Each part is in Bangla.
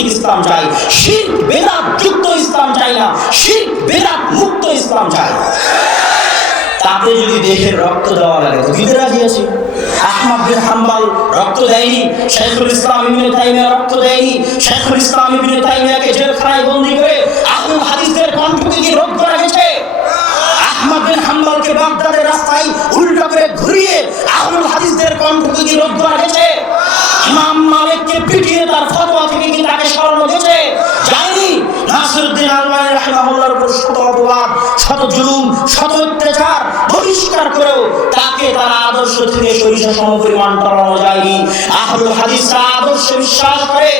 ভিত্তিক ইসলাম চাই, শিরক বিদআত যুক্ত ইসলাম চাই না, শিরক বিদআত মুক্ত ইসলাম চাই। তাতে যদি দেহের রক্ত দেওয়া লাগে তো দিতে রাজি আছি। আহমদ বিন হাম্বল রক্ত দেয়নি, শাইখুল ইসলাম ইবনে তাইমিয়া রক্ত দেয়নি, শাইখুল ইসলাম ইবনে তাইমিয়াকে জেলখানায় বন্দী করে আহলুল হাদিসদের কণ্ঠকে কি রোধ করা গেছে? আহমদ বিন হাম্বলকে বাগদাদের রাস্তায় উল্টো করে ঘুরিয়ে আহলুল হাদিসদের কণ্ঠকে কি রোধ করা গেছে? ইমাম মালিককে পিটিয়ে তার ফতোয়া থেকে কি তাকে সরানো গেছে? যায়নি। নাসিরউদ্দিন আলবানী রাহিমাহুল্লাহর উপর শত অপবাদ, শত জুলুম, শত অত্যাচার বহিষ্কার করেও তাকে তার আদর্শ থেকে সরিষা সমপরিমাণ টলানো যায়নি। আহলুল হাদিসরা আদর্শে বিশ্বাস করে,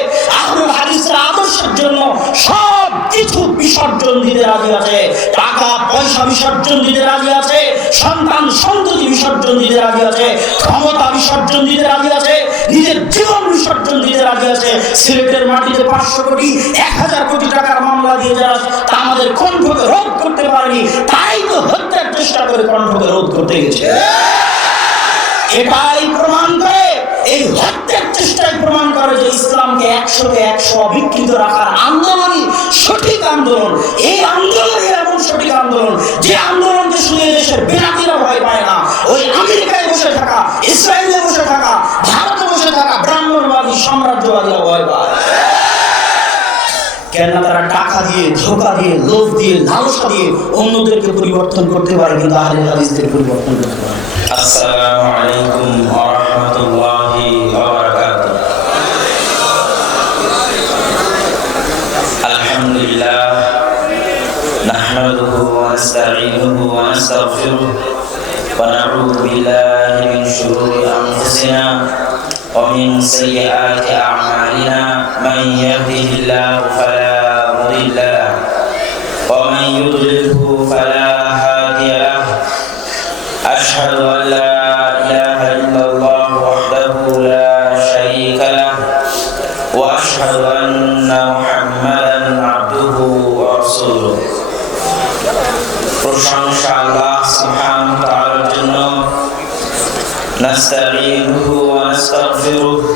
আহলুল হাদিসরা আদর্শের জন্য সব কিছু বিসর্জন দিতে রাজি আছে। টাকা পয়সা বিসর্জন দিতে রাজি আছে, সন্তান সন্ততি বিসর্জন দিতে রাজি আছে, ক্ষমতা বিসর্জন দিতে রাজি আছে, নিজের জীবন বিসর্জন দিতে রাজি আছে। সিলেটের মাটিতে 500 কোটি 1000 কোটি টাকার মামলা দিয়ে যারা তা আমাদের কণ্ঠকে রোধ করতে পারেনি, তাই তো হত্যার চেষ্টা করে কণ্ঠকে রোধ করতে গেছে। এটাই প্রমাণ করে, এই হত্যার চেষ্টাই প্রমাণ করে যে ইসলামকে 100-কে 100 অবিকৃত রাখার আন্দোলনই সঠিক আন্দোলন। এই আন্দোলনই এমন সঠিক আন্দোলন যে আন্দোলনকে শুনে দেশের বেনাতিরা ভয় পায় না। ওই আমেরিকায় বসে থাকা, ইসরায়েলে বসে থাকা, ভারতে বসে থাকা ব্রাহ্মণবাদী সাম্রাজ্যবাদীরা ভয় পায়। কেন? তারা টাকা দিয়ে, ধোঁকা দিয়ে, লোভ দিয়ে, লালসা দিয়ে অন্যদেরকে পরিবর্তন করতে পারে, কিন্তু আহলে হাদিসদের পরিবর্তন করতে পারে। আসসালামু আলাইকুম ওয়া রাহমাতুল্লাহি ওয়া বারাকাতুহু। আলহামদুলিল্লাহ নাহমাদুহু ওয়া নাস্তাঈনুহু ওয়া নাস্তাগফিরুহু ওয়া নাউযু বিল্লাহি মিন শুরুরি আনফুসিনা ওয়া মিন সাইয়্যাতি আ'মালিনা মান ইয়াহদিহিল্লাহু ফালা মুদিল্লা লাহু ওয়া মান ইউদ্লিলহু ফালা হাদিয়া লাহু। আশহাদু আল লা ইলাহা ইল্লাল্লাহু ওয়াহদাহু লা শারীকা লাহু ওয়া আশহাদু আন্না মুহাম্মাদান আবদুহু ওয়া রাসূলুহু। প্রশংসা আল্লাহ সুবহানাহু ওয়া তাআলার জন্য। নাস্তাঈনুহু ওয়া নাস্তাগফিরুহু,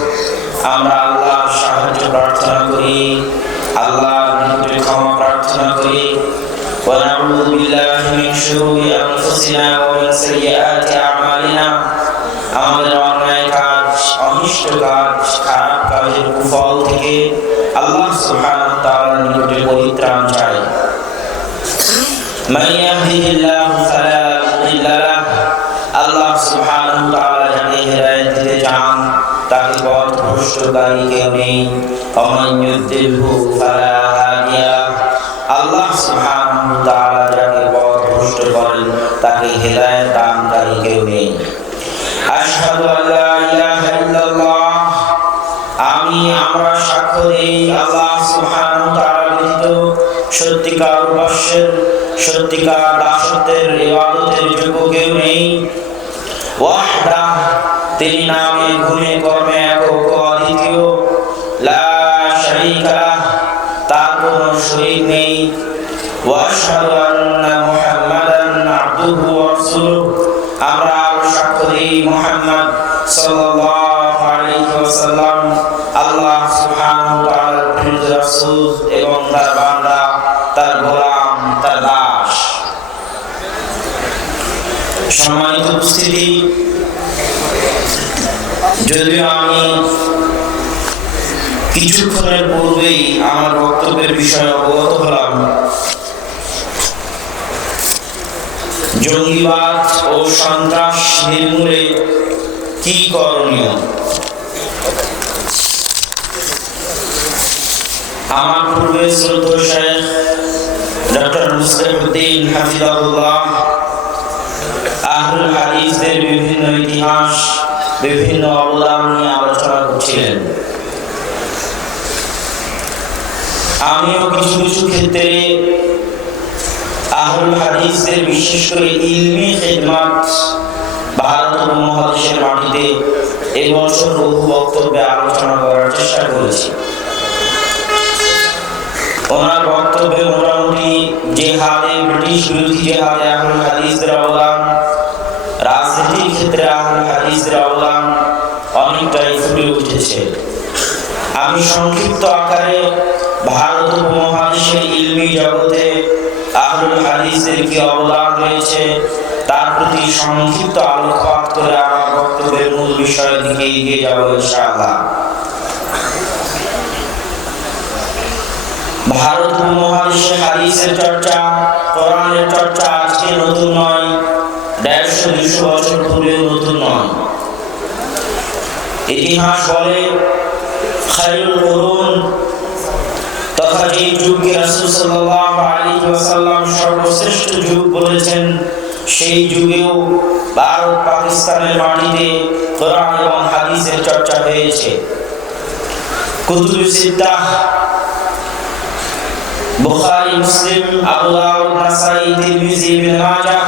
আমরা আল্লাহর সাহায্য প্রার্থনা করি, আল্লাহর নিকটে ক্ষমা প্রার্থনা করি। ওয়া নাউযু বিল্লাহি মিন শুরুরি আনফুসিনা ওয়া মিন সাইয়্যাতি আ'মালিনা, আমাদের অন্যায় কাজ, অনিষ্ট কাজ, খারাপ কাজের কুফল থেকে আল্লাহ সুবহানাহু ওয়া তাআলার নিকটে পরিত্রাণ চাই। মান ইয়াহদিহিল্লাহু ফালা মুদিল্লা লাহু, আল্লাহ সুবহানাহু ওয়া তাআলা যাকে হেদায়েত দিতে চান তাকে পথভ্রষ্টকারী কেউ নেই। ওয়া মান ইউদ্লিলহু ফালা হাদিয়া লাহু, আল্লাহ সুবহানাহু ওয়া তাআলা যাকে পথভ্রষ্ট করেন তাকে হেদায়েত দানকারী কেউ নেই। আশহাদু আল্লা ইলাহা ইল্লাল্লাহ, আমরা সাক্ষ্য দিই আল্লাহ সুবহানাহু ওয়া তাআলা ব্যতীত সত্যিকার উপাস্যের, সত্যিকার দাসত্বের, ইবাদতের যোগ্য কেউ নেই। ওয়াহদাহ, তিনি নামে গুণে কর্মে একক অদ্বিতীয়। লা শারীকা লাহু, তার কোনো শরীক নেই। ওয়া আশহাদু আন্না মুহাম্মাদান আবদুহু ওয়া রাসূলুহু, আমরা সাক্ষ্য দিই মুহাম্মদ সাল্লাল্লাহু আলাইহি ওয়াসাল্লাম আল্লাহ সুবহানাহু ওয়া তাআলার প্রিয় রাসূল এবং তার বান্দা, তার গোলাম, তার দাস। সম্মানিত উপস্থিতি, যদিও আমি কিছুক্ষণের পূর্বেই আমার বক্তব্যের বিষয়ে অবগত হলাম, জঙ্গিবাদ ও সন্ত্রাস নির্মূলে কি করণীয়। আমার পূর্বে শ্রদ্ধেয় শেখ ডক্টর মুসলিউদ্দিন হাফিজাহুল্লাহ আহলুল হাদিসদের বিভিন্ন ইতিহাস, বিভিন্ন অবদান নিয়ে আলোচনা করছিলেন। আমিও কিছু কিছু ক্ষেত্রে আহলুল হাদিসদের বিশেষ করে ইলমি খিদমত ভারত উপমহাদেশের মাটিতে এই বছর বহু বক্তব্যে আলোচনা করার চেষ্টা করেছি। ওনার বক্তব্যে মোটামুটি জেহাদে, ব্রিটিশ বিরোধী জেহাদে আহলুল হাদিসদের অবদান, রাজনীতির ক্ষেত্রে আহলুল হাদিসদের অবদান অনেকটাই ফুটে উঠেছে। আমি সংক্ষিপ্ত আকারে ভারত উপমহাদেশের ইলমি জগতে আহলুল হাদিসের কি অবদান রয়েছে তার প্রতি সংক্ষিপ্ত আলোকপাত করে আমার বক্তব্যের মূল বিষয়ের দিকে এগিয়ে যাব ইনশাআল্লাহ। ভারত উপমহাদেশে হাদিসের চর্চা, কোরআনের চর্চা আজকে নতুন নয়, 150-200 বছর পূর্বেও নতুন নয়। ইতিহাস বলে খায়রুল কুরুন তথা যে যুগকে রাসূল সাল্লাল্লাহু আলাইহি ওয়াসাল্লাম সর্বশ্রেষ্ঠ যুগ বলেছেন, সেই যুগেও ভারত পাকিস্তানের মাটিতে কোরআন এবং হাদিসের চর্চা হয়েছে। কুতুবে সিত্তাহ বুখারী, মুসলিম, আবু দাউদ, নাসাঈ, তিরমিজি, ইবনে মাজাহ,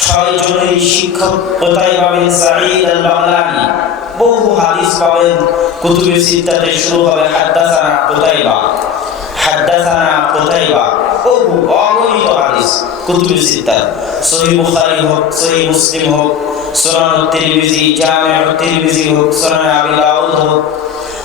6 জনের শিক্ষক কুতাইবা বিন সাঈদ আল-বাগলানি, বহু হাদিস পাবেন কুতুবে সিত্তাতে। শুরু হবে হাদাসানা কুতাইবা, হাদাসানা কুতাইবা, বহু অগণিত হাদিস কুতুবে সিত্তা। সহিহ বুখারী হোক, সহিহ মুসলিম হোক, সুনান তিরমিজি, জামি' তিরমিজি হোক, সুনান আবি দাউদ হোক,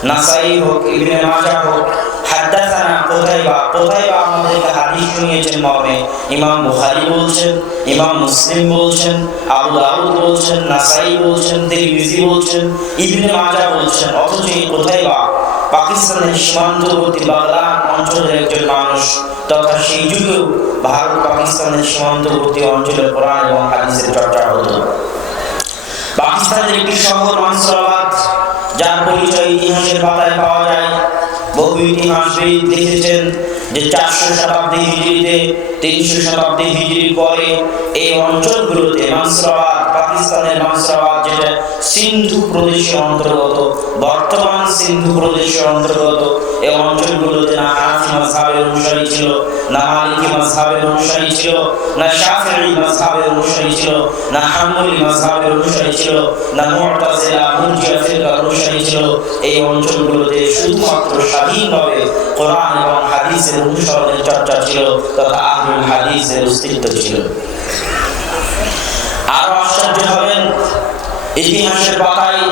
নাসাঈ হোক, ইবনে মাজাহ হোক, হাদাসানা কুতাইবা। কুতাইবা আমাদেরকে হাদিস শুনিয়েছেন মর্মে ইমাম বুখারী বলছেন, ইমাম মুসলিম বলছেন, আবু দাউদ বলছেন, নাসাঈ বলছেন, তিরমিজি বলছেন, ইবনে মাজাহ বলছেন। অথচ এই কুতাইবা পাকিস্তানের সীমান্তবর্তী বাগলান অঞ্চলের একজন মানুষ, তথা সেই যুগেও ভারত পাকিস্তানের সীমান্তবর্তী অঞ্চলে কোরআন এবং হাদিসের চর্চা হতো। পাকিস্তানের একটি শহর মানসুরাবাদ, যার পরিচয় ইতিহাসের পাতায় পাওয়া যায়। বহু ইতিহাসবিদ দেখেছেন যে 400 শতাব্দী হিজরিতে, 300 শতাব্দী হিজরির পরে এই অঞ্চলগুলোতে মানসুরাবাদ, পাকিস্তানের মানসুরাবাদ যেটা সিন্ধু প্রদেশের অন্তর্গত, বর্তমান সিন্ধু প্রদেশের অন্তর্গত, এই অঞ্চলগুলোতে না হানাফি মাযহাবের অনুসারী ছিল, না মালিকি মাযহাবের অনুসারী ছিল, না শাফিঈ মাযহাবের অনুসারী ছিল, না হাম্বলি মাযহাবের অনুসারী ছিল, না মু'তাজিলা মুরজিয়া ফিরকার অনুসারী ছিল। এই অঞ্চলগুলোতে শুধুমাত্র স্বাধীনভাবে কোরআন এবং হাদিসের অনুসরণের চর্চা ছিল, তথা আহলুল হাদিসের অস্তিত্ব ছিল। আরো আশ্চর্য হবেন, ইতিহাসের পাতায়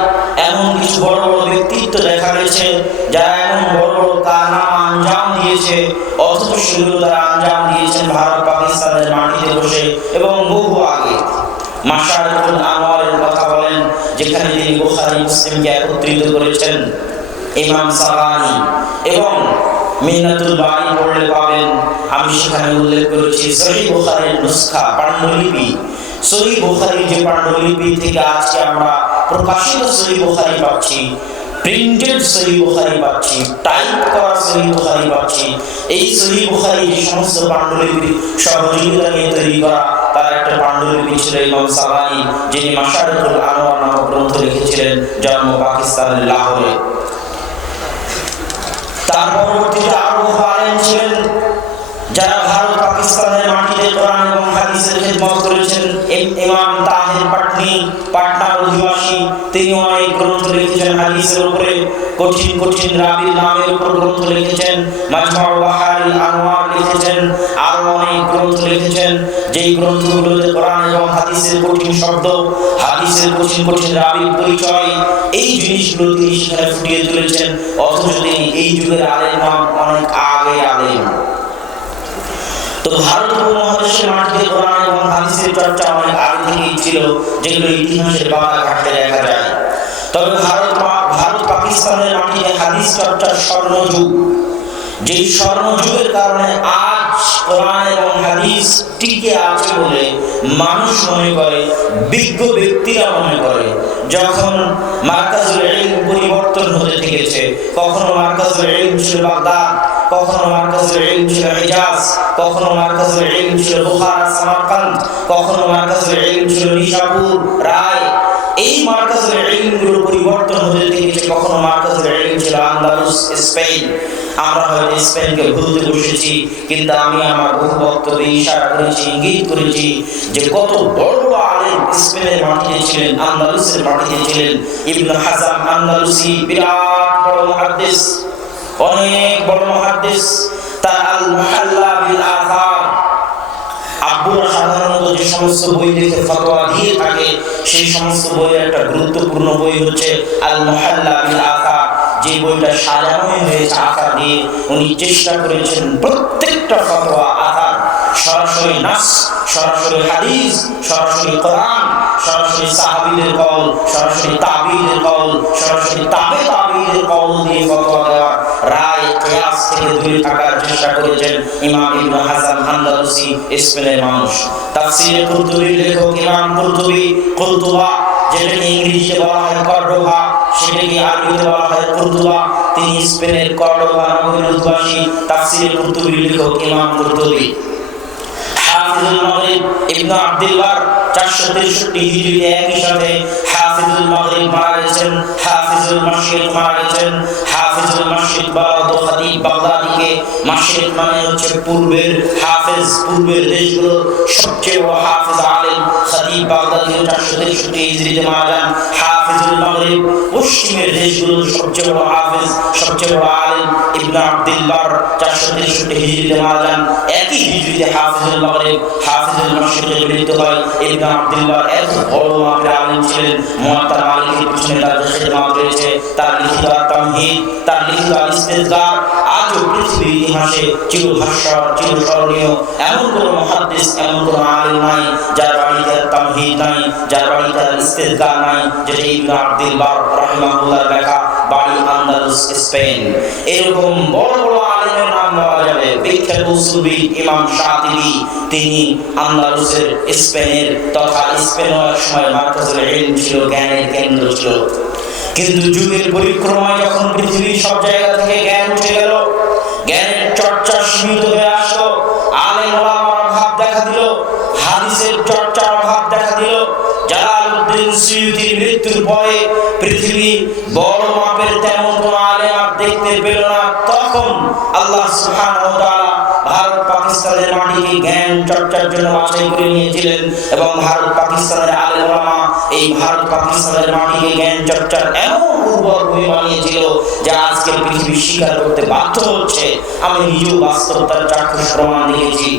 এমন কিছু বড় বড় ব্যক্তিত্ব দেখা গেছে যারা এমন বড় বড় কারনামা আঞ্জাম দিয়েছে, অথচ সেগুলো তারা আঞ্জাম দিয়েছেন ভারত পাকিস্তানের মাটিতে বসে এবং বহু আগে। মাশারিকুল আনোয়ারের কথা বলেন, যেখানে তিনি বুখারী মুসলিমকে একত্রিত করেছেন, ইমাম সালানি, এবং মিন্নাতুল বারী পড়লে পাবেন, আমি সেখানে উল্লেখ করেছি সহিহ বুখারীর নুসখা, পান্ডুলিপি। সহিহ বুখারীর যে পান্ডুলিপি থেকে আজকে আমরা প্রকাশিত সহিহ বুখারী পাচ্ছি, প্রিন্টেড সহিহ বুখারী পাচ্ছি, টাইপ করা সহিহ বুখারী পাচ্ছি, এই সহিহ বুখারী যে সমস্ত পান্ডুলিপির সহযোগিতা নিয়ে তৈরি করা, তার একটা পান্ডুলিপি ছিল ইমাম সালানি, যিনি মাশারিকুল আনোয়ার নামক গ্রন্থ লিখেছিলেন, জন্ম পাকিস্তানের লাহোরে। তার পরবর্তীতে আরো বহু আলেম ছিলেন যারা ভারত পাকিস্তানের মাটিতে কোরআন এবং হাদিসের খিদমত করেছেন। ইমাম তাহির পাটনি, পাটনার অধিবাসী, তিনি অনেক গ্রন্থ লিখেছেন হাদিসের উপরে, কঠিন কঠিন রাবির নামের উপর গ্রন্থ লিখেছেন, মাজমাউ বাহারিল আনওয়ার লিখেছেন, আরো অনেক গ্রন্থ লিখেছেন, যেই গ্রন্থগুলোতে কোরআন এবং হাদিসের কঠিন শব্দ, হাদিসের কঠিন কঠিন রাবির পরিচয়, এই জিনিসগুলো তিনি সেখানে ফুটিয়ে তুলেছেন। অথচ তিনি এই যুগের আলেম নন, অনেক আগে আলেম। তো ভারত উপমহাদেশের মাটিতে কোরআন এবং হাদিসের চর্চা অনেক আগে থেকেই ছিল, যেগুলো ইতিহাসের পাতা ঘাটতে দেখা যায়। তবে ভারত পাকিস্তানের মাটিতে হাদিস চর্চার স্বর্ণযুগ, যেই স্বর্ণযুগের কারণে আজ কোরআন এবং হাদিস টিকে আছে বলে মানুষ মনে করে, বিজ্ঞ ব্যক্তিরা মনে করে। যখন মারকাজুল ইলম পরিবর্তন হতে থেকেছে, কখনো মারকাজুল ইলম ছিল বাগদাদ, কখনো মারকাজুল ইলম ছিল হিজাজ, কখনো মারকাজুল ইলম ছিল বুখারা সামারকান্দ, কখনো মারকাজুল ইলম ছিল নিশাপুর রায়। এই মারকাজুল ইলমগুলো পরিবর্তন হতে থেকেছে, কখনো মারকাজুল ইলম ছিল আন্দালুস, স্পেন। আমরা হয়তো স্পেনকে ভুলতে বসেছি, কিন্তু আমি আমার বহু বক্তব্যে ইশারা করেছি, ইঙ্গিত করেছি যে কত বড় বড় আলেম স্পেনের মাটিতে ছিলেন, আন্দালুসের মাটিতে ছিলেন। ইবনে হাজাম আন্দালুসি বিরাট বড় মুহাদ্দিস, অনেক বড় মুহাদ্দিস। তার আল মুহাল্লা বিল আথার, আব্বুরা সাধারণত যে সমস্ত বই দেখে ফতোয়া দিয়ে থাকে, সেই সমস্ত বইয়ের একটা গুরুত্বপূর্ণ বই হচ্ছে আল মুহাল্লা বিল আথার, যে বইটা সাজানো হয়েছে আকার দিয়ে, উনি চেষ্টা করেছেন প্রত্যেকটা ফতোয়া আকার সরাসরি নাস, সরাসরি হাদিস, সরাসরি কোরআন, সরাসরি সাহাবীদের কওল, সরাসরি তাবিঈদের কওল, সরাসরি তাবিঈদের কওল দিয়ে ফতোয়া দেওয়ার রায় কিয়াস থেকে দূরে থাকার চেষ্টা করেছেন ইমাম ইবনে হাজাম আন্দালুসি, স্পেনের মানুষ। তাফসীরে কুরতুবীর লেখক ইমাম কুরতুবা, যেটাকে ইংরেজিতে বলা হয় কর্ডোভা, সেটাকে আরবিতে বলা হয় কুরতুবা, তিনি স্পেনের কর্ডোভা নগরীর অধিবাসী। তাফসীরে কুরতুবীর লেখক ইমাম কুরতুবী। হাফিজুল মাগরিব ইবনে আব্দুল বার 463 হিজরিতে একই সাথে হাফিজুল মাগরিব মারা গেছেন, হাফিজুল মাশরিক মারা গেছেন। হাফিজুল মাশরিক বাগদাদ খতিব বাগদাদিকে, মাশরিক মানে হচ্ছে পূর্বের, হাফেজ পূর্বের দেশগুলোর সবচেয়ে বড় হাফেজ আলেম খতিব বাগদাদি 463 হিজরিতে মারা যান। হাফিজুল মাগরিব পশ্চিমের দেশগুলোর সবচেয়ে বড় হাফেজ, সবচেয়ে বড় আলেম ইবনে আব্দুল বার 463 হিজরিতে মারা যান। একই হিজরিতে হাফিজুল মাগরিব হাফিজুল মাশরিকের মৃত্যু হয়। ইবনে আব্দুল বার এত বড় মাপের আলেম ছিলেন, মুয়াত্তা মালিকের পিছনে তার খিদমত রয়েছে, তার লিখিত তামহিদ, তার লিখিত ইস্তেদকার আজও পৃথিবীর ইতিহাসে চিরভাস্বর, চিরস্মরণীয়। এমন কোন মুহাদ্দিস, এমন কোন আলেম নাই যার বাড়িতে তামহিদ নাই, যার বাড়িতে ইস্তেদকার নাই, যেটা ইবনে আব্দুল বার রাহিমাহুল্লাহর লেখা। বাড়ি আন্দালুস, স্পেন। এরকম বড় বড় আলেমের নাম নেওয়া যাবে। বিখ্যাত উসুলবিদ ইমাম শাতিবি, তিনি আন্দালুসের, স্পেনের তথা স্পেনের এক সময় মারকাজুল ইলম ছিল, জ্ঞানের কেন্দ্র ছিল। কিন্তু যুগের পরিক্রমায় যখন পৃথিবীর সব জায়গা থেকে জ্ঞান উঠে গেল, জ্ঞানের চর্চা সীমিত হয়ে আসলো, আলেম ওলামার অভাব দেখা দিল, হাদিসের চর্চার অভাব দেখা দিল। জালালউদ্দিন সুয়ুতির মৃত্যুর পরে পৃথিবী বড় মাপের তেমন কোন আলেম আর দেখতে পেল না। তখন আল্লাহ সুবহানাহু ওয়া তাআলা ভারত পাকিস্তানের মাটিকে জ্ঞান চর্চার জন্য বাছাই করে নিয়েছিলেন, এবং ভারত পাকিস্তানের আলেম ওলামা এই ভারত পাকিস্তানের মাটিকে জ্ঞান চর্চার এমন উর্বর ভূমি বানিয়েছিল যা আজকের পৃথিবী স্বীকার করতে বাধ্য হচ্ছে। আমি নিজেও বাস্তবতার চাক্ষুষ প্রমাণ দেখেছি।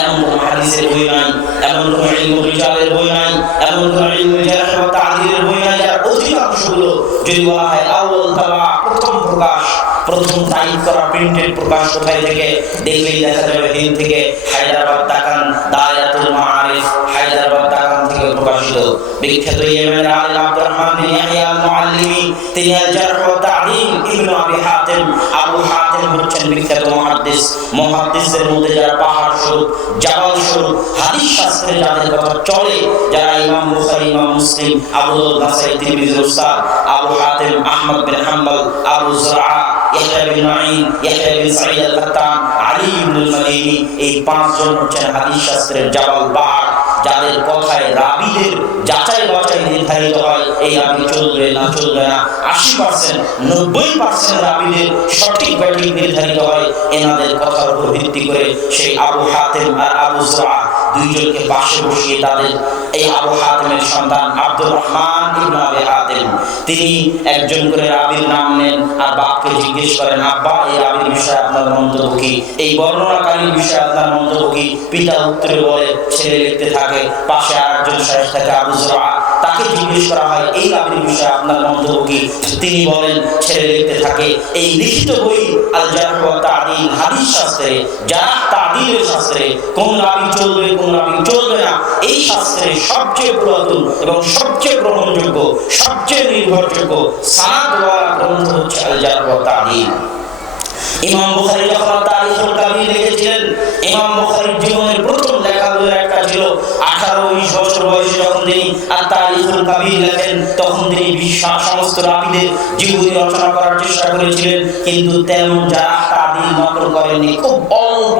এমন কোন হাদিসের বই নাই, এমন কোন ইলমুল রিজালের বই নাই, এমন কোন ইলমুল জারহ ওয়া তা'দীলের বই নাই যার অধিকাংশগুলো যদি বলা হয় আউয়াল তাবা, প্রথম প্রকাশ, প্রথম টাইপ করা প্রিন্টেড প্রকাশ কোথায় থেকে দেখলেই দেখা যাবে হিন্দ থেকে, হায়দ্রাবাদ দাকান, দায়াতুল মাআরিফ হায়দ্রাবাদ দাকান থেকে প্রকাশিত। বিখ্যাত ইয়েমেনের আলেম আব্দুর রহমান বিন ইয়াহইয়া আল মুআল্লিমি, তিনি আল জারহ ওয়া তা'দীল ইবনে আবি হাতিম, আবু হাতিম হচ্ছেন বিখ্যাত মুহাদ্দিস। মুহাদ্দিসদের মধ্যে যারা পাহাড় স্বরূপ, জাবাল স্বরূপ, হাদিস শাস্ত্রে যাদের কথা চলে, যারা ইমাম বুখারী, ইমাম মুসলিম, আবু দাউদ, নাসাঈ, তিরমিজির উস্তাদ, আবু হাতিম, আহমদ বিন হাম্বল, আবু যুরআ, ইয়াহইয়া বিন মাঈন, ইয়াহইয়া বিন সাঈদ আল-কাত্তান, আলী ইবনুল মাদিনী, এই পাঁচজন হচ্ছেন হাদিস শাস্ত্রের জাবাল পাহাড়, যাদের কথায় রাবীদের যাচাই বাছাই নির্ধারিত হয়। এই রাবী চলবে না চলবে না, 80%, 90% রাবীদের সঠিক ব্যাঠিক নির্ধারিত হয় এনাদের কথার উপর ভিত্তি করে। সেই আবু হাতিম আর আবু যুরআ দুইজনকে পাশে বসিয়ে তাদের এই আবু হাতিমের সন্তান আব্দুর রহমান ইবনে আবি হাতিম, তিনি একজন করে রাবীর নাম নেন আর বাপকে জিজ্ঞেস করেন, আব্বা এই রাবীর বিষয়ে আপনার মন্তব্য কি, এই বর্ণনাকারীর বিষয়ে আপনার মন্তব্য কি? পিতা উত্তরে বলে, ছেলে লিখতে থাকে, পাশে আরেকজন শাইখ থাকে আবু যুরআ, তাকে জিজ্ঞেস করা হয় এই রাবীর বিষয়ে আপনার মন্তব্য কি? তিনি বলেন, ছেলে লিখতে থাকে। এই লিখিত বই আল জারহ ওয়া তা'দীল, হাদিস শাস্ত্রে, জারহ তা'দীলের শাস্ত্রে কোন রাবী চলবে, কোন রাবী চলবে না, এই শাস্ত্রে সবচেয়ে পুরাতন এবং সবচেয়ে গ্রহণযোগ্য, সবচেয়ে নির্ভরযোগ্য সানাদওয়ালা গ্রন্থ হচ্ছে আল জারহ ওয়া তা'দীল। ইমাম বুখারী যখন তারিখুল কাবীর লিখেছিলেন, ইমাম বুখারীর জীবনের প্রথম লেখাগুলোর একটা ছিল 18-19 বছর বয়সে যখন তিনি তারিখুল কাবীর লেখেন, তখন তিনি বিশ্বের সমস্ত রাবীদের জীবনী রচনা করার চেষ্টা করেছিলেন, কিন্তু তেমন যারা তা'দীল নকল করেননি, খুব অল্প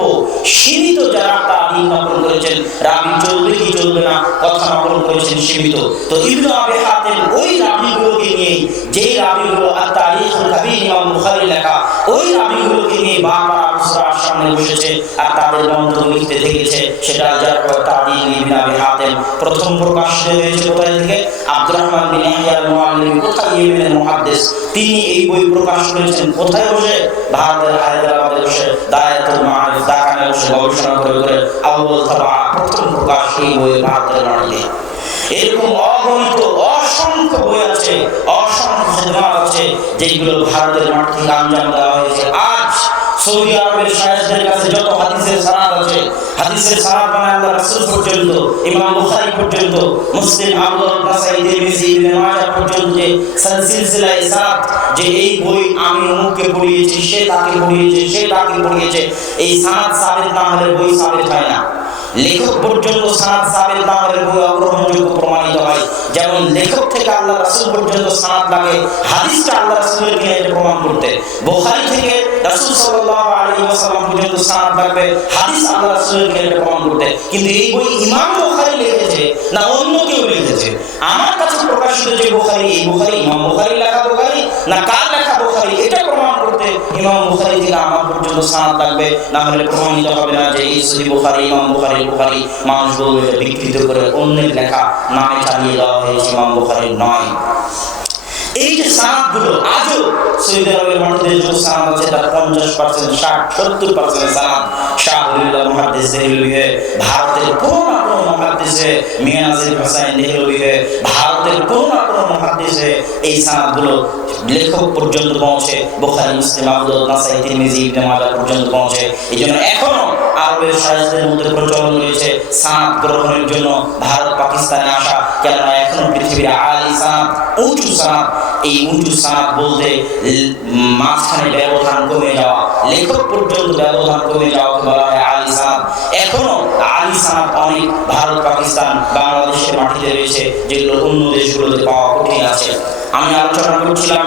সীমিত যারা তা'দীল নকল করেছেন, রাবী চলবে কি চলবে না কথা নকল করেছেন সীমিত। তো ইবনে আবি হাতিম ওই রাবীগুলোকে নিয়ে, যেই রাবীগুলো তারিখুল কাবীর ইমাম বুখারী লেখা, ওই রাবীগুলোকে নিয়ে বারবার আবু যুরআর সামনে বসেছে আর তাদের মন্তব্য লিখতে থেকেছে। সেটা জারহ ওয়া তা'দীল ইবনে আবি হাতিম প্রথম প্রকাশিত হয়েছে কোথায় থেকে? আব্দুর রহমান বিন ইয়াহইয়া আল মুআল্লিমি, কোথায় ইয়েমেনের মুহাদ্দিস, তিনি এই বই প্রকাশ করেছেন কোথায় বসে? ভারতের হায়দ্রাবাদে বসে, দায়াতুল মাআরিফ দাকানে বসে গবেষণা করে করে আউয়াল তাবা, প্রথম প্রকাশ এই বই ভারতের মাটিতে। এরকম অগণিত অসংখ্য বই আছে, অসংখ্য খিদমাত আছে যেগুলো ভারতের মাটি থেকে আঞ্জাম দেওয়া হয়েছে। আজ সৌদি আরবের শায়েখদের কাছে যত হাদিসের সানাদ আছে, হাদিসের সানাদ মানে আল্লাহ রাসূল পর্যন্ত, ইমাম বুখারী পর্যন্ত, মুসলিম, আবু দাউদ, নাসাই, তিরমিজি, ইবনে মাজাহ পর্যন্ত যে সিলসিলায়ে সানাদ, যে এই বই আমি অমুককে পড়িয়েছি, সে তাকে পড়িয়েছে, সে তাকে পড়িয়েছে, এই সানাদ সাবিত না হলে বই সাবিত হয় না। লেখক পর্যন্ত সানাদ সাবিত না হলে বই অগ্রহণযোগ্য প্রমাণিত হয়। যেমন লেখক থেকে আল্লাহ রাসূল পর্যন্ত সানাদ লাগে হাদিসটা আল্লাহ রাসূলের নিয়ে প্রমাণ করতে, বুখারী থেকে রাসূল সাল্লাল্লাহু আলাইহি ওয়াসাল্লাম পর্যন্ত সানাদ লাগবে হাদিস আল্লাহ রাসূলের নিয়ে প্রমাণ করতে। কিন্তু এই বই ইমাম বুখারী লিখেছে না অন্য কেউ লিখেছে? আমার কাছে প্রকাশিত যে বুখারী, এই বুখারী ইমাম বুখারী লেখা বুখারী না কার লেখা বুখারী, এটা প্রমাণ করতে ইমাম বুখারী থেকে আমার পর্যন্ত সানাদ লাগবে, না হলে প্রমাণিত হবে না যে এই সহিহ বুখারী, ইমাম বুখারী মানুষ বলবে এটা বিকৃত করে অন্যের লেখা নামে চালিয়ে দেওয়া হয়েছে, ইমাম বুখারীর নয়। এই যে সানাদগুলো আজও সৌদি আরবের মাটিতে যত সানাদ আছে তার 50%, 60-70% সানাদ শাহ ওলিউল্লাহ মুহাদ্দিস দেহলভী, ভারতের কোন না কোন মুহাদ্দিস মিয়াঁ নাজির হোসেন দেহলভী, ভারতের কোন না কোন মুহাদ্দিস এই সানাদগুলো লেখক পর্যন্ত পৌঁছে, বুখারী, মুসলিম, আবু দাউদ, নাসাই, তিরমিজি, ইবনে মাজাহ পর্যন্ত পৌঁছে। এইজন্য এখনো আরবের শায়েখদের মধ্যে প্রচলন রয়েছে সানাদ গ্রহণের জন্য ভারত পাকিস্তানে আসা, কেননা এখনো পৃথিবীর আলী সানাদ, উঁচু সানাদ, এই উঁচু সানাদ বলতে মাঝখানে ব্যবধান কমে যাওয়া, লেখক পর্যন্ত ব্যবধান কমে যাওয়াকে বলা হয় আলী সানাদ। এখনো আলী সানাদ অনেক ভারত, পাকিস্তান, বাংলাদেশের মাটিতে রয়েছে যেগুলো অন্য দেশগুলোতে পাওয়া কঠিন আছে। আমি আলোচনা করছিলাম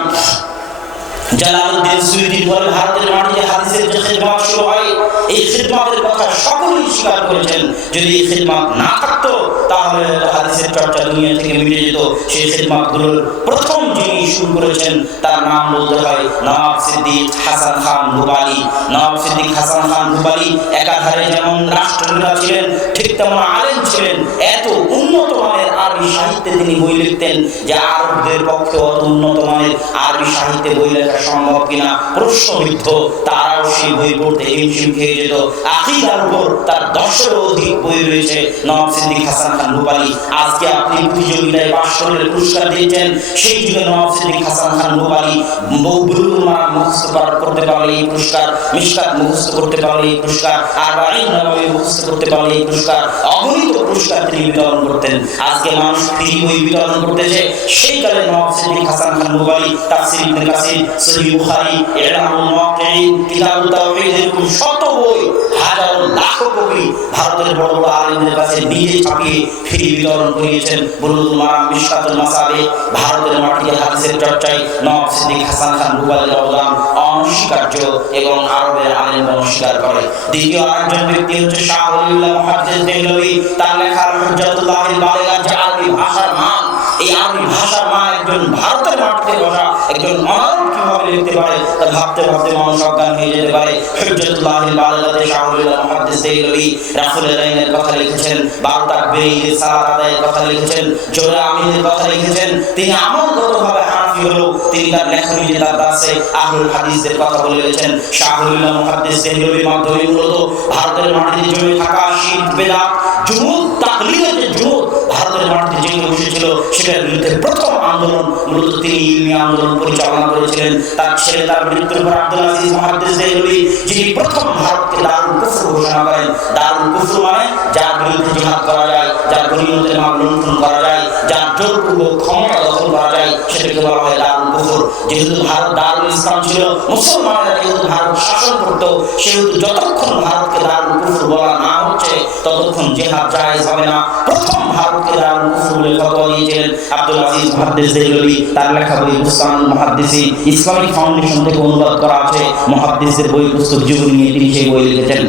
জালালউদ্দিন সুয়ুতী বলে ভারতের মাটিতে হাদিসের যে খিদমত শুরু হয়, এই খিদমতের কথা সকলেই স্বীকার করেছেন। যদি এই খিদমত না থাকতো তাহলে হাদিসের চর্চা দুনিয়া থেকে মিটে যেত। সেই খিদমতগুলোর প্রথম যিনি শুরু করেছেন তার নাম বলতে হয় নওয়াব সিদ্দিক হাসান খান ভূপালী। নওয়াব সিদ্দিক হাসান খান ভূপালী একাধারে যেমন রাষ্ট্রনেতা ছিলেন, ঠিক তেমন আলেম ছিলেন। এত উন্নত মানের আরবি সাহিত্যে তিনি বই লিখতেন যে আরবদের পক্ষে অত উন্নত মানের আরবি সাহিত্যে বই লেখা সম্ভব কিনা প্রশ্নবিদ্ধ। তারাও সেই বই পড়তে হিমশিম খেয়ে যেত। আকীদার উপর তার 10-এরও অধিক বই রয়েছে নওয়াব সিদ্দিক হাসান খান ভূপালী। আজকে আপনি প্রতিযোগিতায় পাশ করলে পুরস্কার দিয়েছেন, সেই যুগে নওয়াব সিদ্দিক হাসান খান ভূপালী বুলুগুল মারাম মুখস্থ করতে পারলে এই পুরস্কার, মিশকাত মুখস্থ করতে পারলে এই পুরস্কার, আরবাঈন নববী মুখস্থ করতে পারলে এই পুরস্কার, অগণিত পুরস্কার তিনি বিতরণ করতেন। আজকে মানুষ ফ্রি বই বিতরণ করতেছে, সেই কালে নওয়াব সিদ্দিক হাসান খান ভূপালী তাফসীর ইবনে কাসির, সহিহ বুখারী, ইলামুল মুওয়াক্কিঈন, কিতাবুত তাওহীদ, এরকম শত বই, হাজার লাখো কপি ভারতের বড় বড় আলেমদের কাছে নিজে ছাপিয়ে ফ্রি বিতরণ করিয়েছেন। বুলুগুল মারাম, মিশকাতুল মাসাবিহ, ভারতের মাটিতে হাদিসের চর্চায় নওয়াব সিদ্দিক হাসান খান ভূপালীর অবদান অনস্বীকার্য এবং আরবের আলেমরা অস্বীকার করে। দ্বিতীয় আরেকজন ব্যক্তি হচ্ছে শাহ ওলিউল্লাহ মুহাদ্দিস দেহলভী। তার লেখা হুজ্জাতুল্লাহিল বালিগা, যে আরবি ভাষার মান, এই আরবি ভাষার মান একজন ভারতের মাটিতে বসা একজন মানব কিভাবে লিখতে পারে তা ভাবতে ভাবতে মানুষ অজ্ঞান হয়ে যেতে পারে। হুজ্জাতুল্লাহিল বালিগাতে শাহ ওলিউল্লাহ মুহাদ্দিস দেহলভী রাসূলের আইনের কথা লিখেছেন, 12 তাকবীরের সালাত আদায়ের কথা লিখেছেন, জোহরে আমিনের কথা লিখেছেন। তিনি আমলগতভাবে হানাফি হলেও তিনি তার লেখনীতে তার দাসে আহলুল হাদিসদের কথা বলে গেছেন। শাহ ওলিউল্লাহ মুহাদ্দিস দেহলভীর মাধ্যমে মূলত ভারতের মাটিতে জমে থাকা শিরক, বিদআত, জুনুদ, তাকলিদের যে জুনুদ ভারতের মাটিতে জেগে বসেছিল সেটার বিরুদ্ধে প্রথম আন্দোলন মূলত তিনি ইলমি আন্দোলন পরিচালনা করেছিলেন। তার ছেলে তার মৃত্যুর পর আব্দুল আজিজ মুহাদ্দিস দেহলভী, যিনি প্রথম ভারতকে দারুল কুফর ঘোষণা করেন। দারুল কুফর মানে যার বিরুদ্ধে জিহাদ করা যায়, যার গনিমতের মাল লুণ্ঠন করা যায়, যার জোরপূর্বক ক্ষমতা দখল করা যায়, সেটাকে বলা হয় দারুল কুফর। যেহেতু ভারত দারুল ইসলাম ছিল, মুসলমানরা যেহেতু ভারত শাসন করত, সেহেতু যতক্ষণ ভারতকে দারুল কুফর বলা না হচ্ছে ততক্ষণ জিহাদ জায়েজ হবে না। প্রথম ভারতকে দারুল কুফর বলে ফতোয়া দিয়েছিলেন আব্দুল আজিজ মুহাদ্দিস দেহলভী। তার লেখা বই বুস্তানুল মুহাদ্দিসিন ইসলামিক ফাউন্ডেশন থেকে অনুবাদ করা আছে। মুহাদ্দিসের বই পুস্তক জীবনী নিয়ে তিনি সেই বই লিখেছেন।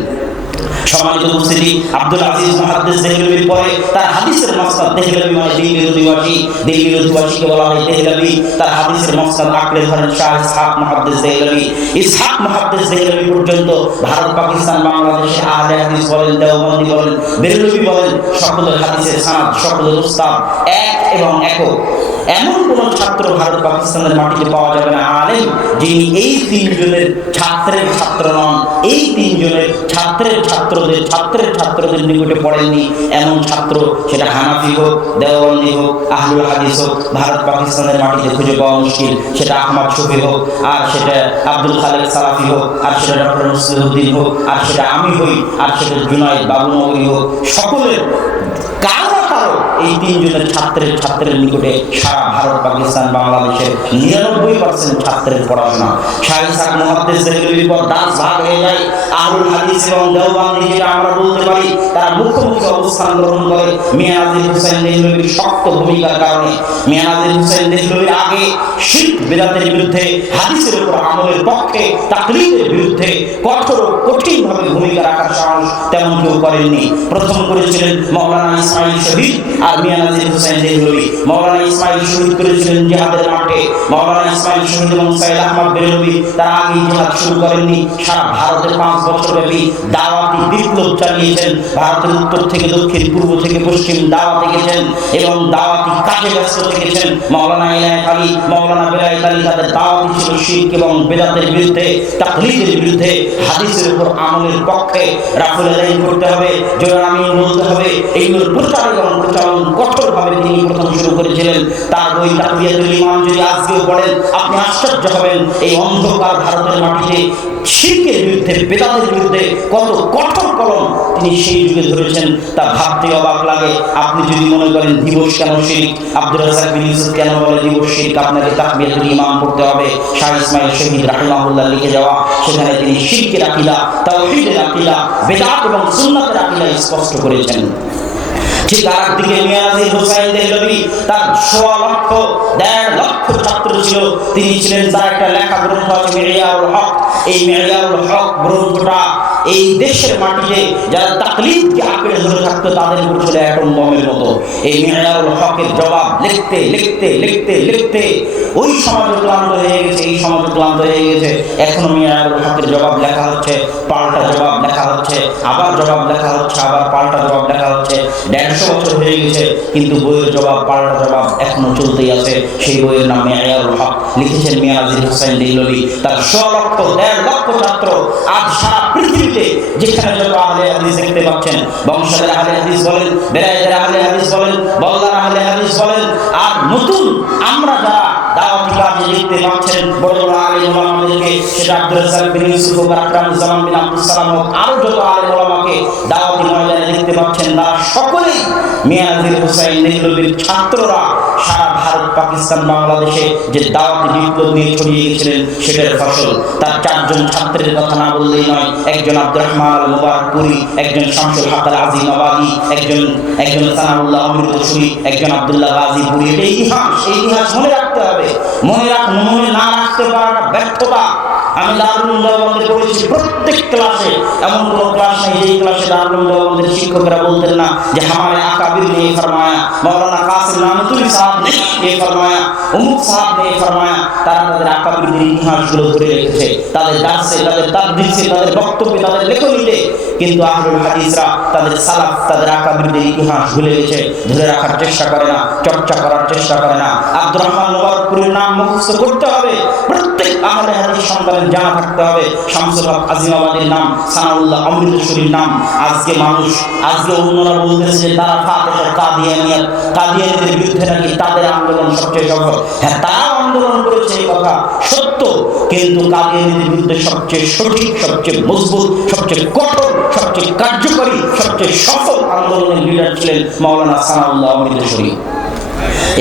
সম্মানিত উপস্থিতি, আব্দুল আজিজ মুহাদ্দিস দেহলভীর পরে তার হাদিসের মাসনাদ, দেহলভী মানে দিল্লির অধিবাসী, দিল্লির অধিবাসীকে বলা হয় দেহলভী। তার হাদিসের মাসনাদ আঁকড়ে ধরেন শাহ ইসহাক মুহাদ্দিস দেহলভী। ইসহাক মুহাদ্দিস দেহলভী পর্যন্ত ভারত, পাকিস্তান, বাংলাদেশে আহলে হাদিস বলেন, দেওবন্দি বলেন, বেরলভী বলেন, সকলের হাদিসের সানাদ, সকলের উস্তাদ এক এবং একক। এমন কোন ছাত্র ভারত পাকিস্তানের মাটিতে পাওয়া যাবে না আলেম যিনি এই তিনজনের ছাত্রের ছাত্র নন, এই তিনজনের ছাত্রের ছাত্রদের নিকটে পড়েননি এমন ছাত্র, সেটা হানাফি হোক, দেওবন্দি হোক, আহলুল হাদিস হোক, ভারত পাকিস্তানের মাটিতে খুঁজে পাওয়া মুশকিল, সেটা আহমদ শফি হোক, আর সেটা আব্দুল খালেক সালাফি হোক, আর সেটা ডক্টর মুসলিউদ্দিন হোক, আর সেটা আমি হই, আর সেটা জুনাইদ বাবুনগরী হোক, সকলের কারো এই তিনজনের ছাত্রের নিকটে সারা ভারত পাকিস্তান বাংলাদেশের 99% ছাত্রের পড়াশোনা। শাহ ইসহাক মুহাদ্দিস দেহলভির পর 10 ভাগ হয়ে যায় আহলুল হাদিস এবং দেওবন্দি, যেটা আমরা বলতে পারি তারা মুখোমুখি অবস্থান গ্রহণ করে মিয়া নাজির হোসেন দেহলভির শক্ত ভূমিকার কারণে। মিয়া নাজির হোসেন দেহলভির আগে শিরক বিদআতের বিরুদ্ধে, হাদিসের উপর আমলের পক্ষে, তাকলিদের বিরুদ্ধে কঠিনভাবে ভূমিকা রাখার সাহস তেমন কেউ করেননি। প্রথম করেছিলেন মাওলানা ইসমাইল শহীদ আর মিয়া নাজির হোসেন দেহলভি। মাওলানা ইসমাইল শহীদ করেছিলেন জিহাদের মাঠে। মাওলানা ইসমাইল শহীদ এবং সৈয়দ আহমদ বেরলভি তারা আগে জিহাদ শুরু করেননি, সারা ভারতে 5 বছর ব্যাপী দাওয়াতি বিপ্লব চালিয়েছেন। ভারতের উত্তর থেকে দক্ষিণ, পূর্ব থেকে পশ্চিম দাওয়াতে গেছেন এবং দাওয়াতি কাজে ব্যস্ত থেকেছেন। মাওলানা ইলায়াত আলী, মাওলানা বেলায়েত আলী, তাদের দাওয়াতি ছিল শিরক এবং বিদআতের বিরুদ্ধে, তাকলিদের বিরুদ্ধে, হাদিসের উপর আমলের পক্ষে। রাফুল আদায় করতে হবে, জোরে আমিন বলতে হবে, এইগুলোর প্রচার এবং প্রচারণ কঠোরভাবে তিনি প্রথম শুরু করেছিলেন। তার বই তাকবিয়াতুল ঈমান যদি আজকেও পড়েন আপনি আশ্চর্য হবেন, এই অন্ধকার ভারতের মাটিতে শিরকের বিরুদ্ধে, বিদআতের বিরুদ্ধে কত কঠোর কলম তিনি সেই যুগে ধরেছেন, তা ভাবতে অবাক লাগে। আপনি যদি মনে করেন দিবস কেন শিরক, আব্দুর রাজ্জাক বিন ইউসুফ কেন বলে দিবস শিরক, আপনাকে তাকবিয়াতুল ঈমান পড়তে হবে। শাহ ইসমাইল শহীদ রাহিমাহুল্লাহ লিখে যাওয়া, সেখানে তিনি শিরকের আকীদা, তাওহীদের আকীদা, বিদআত এবং সুন্নাতের আকীদা স্পষ্ট করেছেন। ঠিক আরেকদিকে মিয়া নাজির হোসেন দেহলভি, তার 1.5 লক্ষ ছাত্র ছিল। তিনি ছিলেন, তার একটা লেখা গ্রন্থ আছে মি'য়ারুল হক। এই মি'য়ারুল হক গ্রন্থটা এই দেশের মাটিতে যারা তাকলিদকে আঁকড়ে ধরে থাকতো তাদের উপর ছিল অ্যাটম বোমের মতো। এই মি'য়ারুল হকের জবাব লিখতে ওই সমাজ ক্লান্ত হয়ে গেছে, এই সমাজ ক্লান্ত হয়ে গেছে। এখনো মি'য়ারুল হকের জবাব লেখা হচ্ছে, পাল্টা জবাব লেখা হচ্ছে, আবার জবাব লেখা হচ্ছে, আবার পাল্টা জবাব লেখা হচ্ছে। 150 বছর হয়ে গেছে, কিন্তু বইয়ের জবাব, পাল্টা জবাব এখনো চলতেই আছে। সেই বইয়ের নাম মি'য়ারুল হক, লিখেছেন মিয়া নাজির হোসেন দেহলভি। তার 1.5 লক্ষ ছাত্র। আজ সারা পৃথিবীতে যেখানে যত আহলে হাদিস দেখতে পাচ্ছেন, বংশালের আহলে হাদিস বলেন, বেলায়েতের আহলে হাদিস বলেন, বল্লার আহলে হাদিস বলেন, আর নতুন আমরা যারা দাওয়াতি কাজে দেখতে পাচ্ছেন বড় বড় আলেম ওলামাদেরকে, সেটা আব্দুর রাজ্জাক বিন ইউসুফ ও আকরামুজ্জামান বিন আব্দুস সালাম ও আরো যত আলেম ওলামাকে দাওয়াতি ময়দানে দেখতে পাচ্ছেন, তারা সকলেই মিয়া নাজির হোসেন দেহলভির ছাত্ররা। সারা ভারত পাকিস্তান বাংলাদেশে যে দাওয়াতি বিপ্লব নিয়ে ছড়িয়ে গেছিলেন সেটার ফসল। তার 4 জন ছাত্রের কথা না বললেই নয়। একজন আব্দুর রহমান আল মুবারকপুরি, একজন শামসুল হক আল আজিম আবাদি, একজন সানাউল্লাহ অমৃতসুরি, একজন আব্দুল্লাহ গাজীপুরি। এটা ইতিহাস মনে রাখতে হবে। মনে না রাখতে পারাটা ব্যর্থতা। আমি দারুল দেওবন্দে পড়েছি, প্রত্যেক ক্লাসে এমন কোনো ক্লাস নেই যেই ক্লাসে দারুল দেওবন্দের শিক্ষকরা বলতেন না যে हमारे আকাবির ने फरमाया, मौलाना कासिम नानतुवी साहब ने ये फरमाया, उमुक साहब ने फरमाया। তারা তাদের আকাবিরদের ইতিহাসগুলো ধরে রেখেছে, তাদের দার্সে, তাদের তাদরিসে, তাদের বক্তব্যে, তাদের লেখনীতে। কিন্তু আহলুল হাদিসরা তাদের সালাফ, তাদের আকাবিরদের ইতিহাস ভুলে গেছে, ধরে রাখার চেষ্টা করে না, চর্চা করার চেষ্টা করে না। আব্দুর রহমান মুবারকপুরের নাম মুখস্থ করতে হবে, প্রত্যেক আহলে হাদিস সন্তানের জানা থাকতে হবে। শামসুল হক আজিমাবাদের নাম, সানাউল্লাহ অমৃতসুরির নাম। আজকে অন্যরা বলতেছে যে তারা ফাতেহ কাদিয়ানীদের বিরুদ্ধে নাকি তাদের আন্দোলন সবচেয়ে সফল। হ্যাঁ, তারা আন্দোলন করেছে, এই কথা সত্য, কিন্তু কাদিয়ানীদের বিরুদ্ধে সবচেয়ে সঠিক, সবচেয়ে মজবুত, সবচেয়ে কঠোর, সবচেয়ে কার্যকরী, সবচেয়ে সফল আন্দোলনের লিডার ছিলেন মাওলানা সানাউল্লাহ অমৃতসুরি।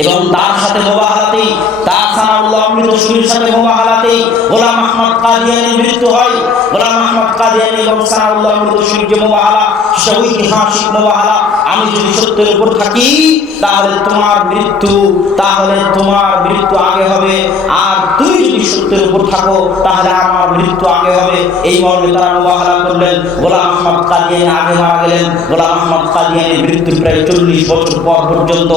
এবং তার সাথে মুবাহালাতেই, তার সানাউল্লাহ অমৃতসুরির সাথে মুবাহালাতেই গোলাম আহমদ কাদিয়ানীর মৃত্যু হয়। গোলাম আহমদ কাদিয়ানী এবং সানাউল্লাহ অমৃতসুরির যে মুবাহালা, সেটা ঐতিহাসিক মুবাহালা। আমি যদি সত্যের উপর থাকি তাহলে তোমার মৃত্যু আগে হবে, আর তুই যদি সত্যের উপর থাকো তাহলে আমার মৃত্যু আগে হবে। এই মর্মে তারা মুবাহালা করলেন। গোলাম আহমদ কাদিয়ানী আগে মারা গেলেন। গোলাম আহমদ কাদিয়ানীর মৃত্যুর প্রায় 40 বছর পর পর্যন্ত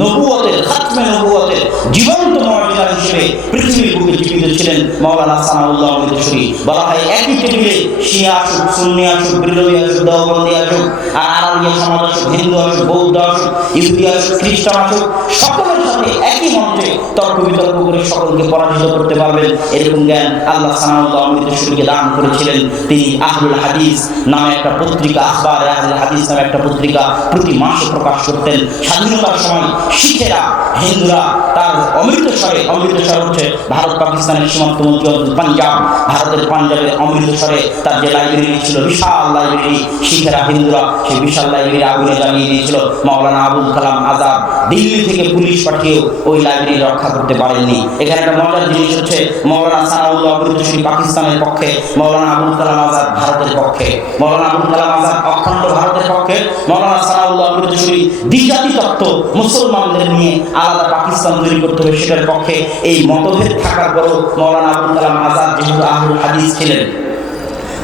নবুয়তের, খাতমে নবুয়তের জীবন্ত পিতা হিসেবে পৃথিবীর বুকে জীবিত ছিলেন মাওলানা সানাউল্লাহ অমৃতসরী। বলা হয় একই টেবিলে শিয়া আসুক, সুন্নি আসুক, বিরোধী আসুক, দেওবন্দি আসুক, আর আরবিয়া সমাজ আসুক, হিন্দু আসুক, বৌদ্ধ আসুক, ইহুদি আসুক, খ্রিস্টান আসুক, সকলের সাথে একই মঞ্চে তর্ক বিতর্ক করে সকলকে পরাজিত করতে পারবেন এরকম জ্ঞান আল্লাহ সানাউল্লাহ অমৃতসরীকে দান করেছিলেন। তিনি আহলুল হাদিস নামে একটা পত্রিকা, আখবার আহলুল হাদিস নামে একটা পত্রিকা প্রতি মাসে প্রকাশ করতেন। স্বাধীনতার সময় শিখেরা, হিন্দুরা তার অমৃতসর হচ্ছে ভারত পাকিস্তানের সীমান্তবর্তী অঞ্চল পাঞ্জাব, ভারতের পাঞ্জাবের অমৃতসরে তার যে লাইব্রেরি ছিল, বিশাল লাইব্রেরি, শিখেরা, হিন্দুরা সেই বিশাল লাইব্রেরি আগুনে জ্বালিয়ে দিয়েছিল। মাওলানা আবুল কালাম আজাদ দিল্লি থেকে পুলিশ পাঠিয়েও ওই লাইব্রেরি রক্ষা করতে পারেননি। এখানে একটা মজার জিনিস হচ্ছে, মাওলানা সানাউল্লাহ অমৃতসরী পাকিস্তানের পক্ষে, মাওলানা আবুল কালাম আজাদ ভারতের পক্ষে। মাওলানা আবুল কালাম আজাদ অখণ্ড ভারতের পক্ষে, মাওলানা সানাউল্লাহ অমৃতসরী দ্বিজাতি তত্ত্ব মুসলমানদের নিয়ে আলাদা পাকিস্তান তৈরি করতে হবে সেটার পক্ষে। এই মতভেদ থাকার পরও মাওলানা আবুল কালাম আজাদ যেহেতু আহলুল হাদিস ছিলেন,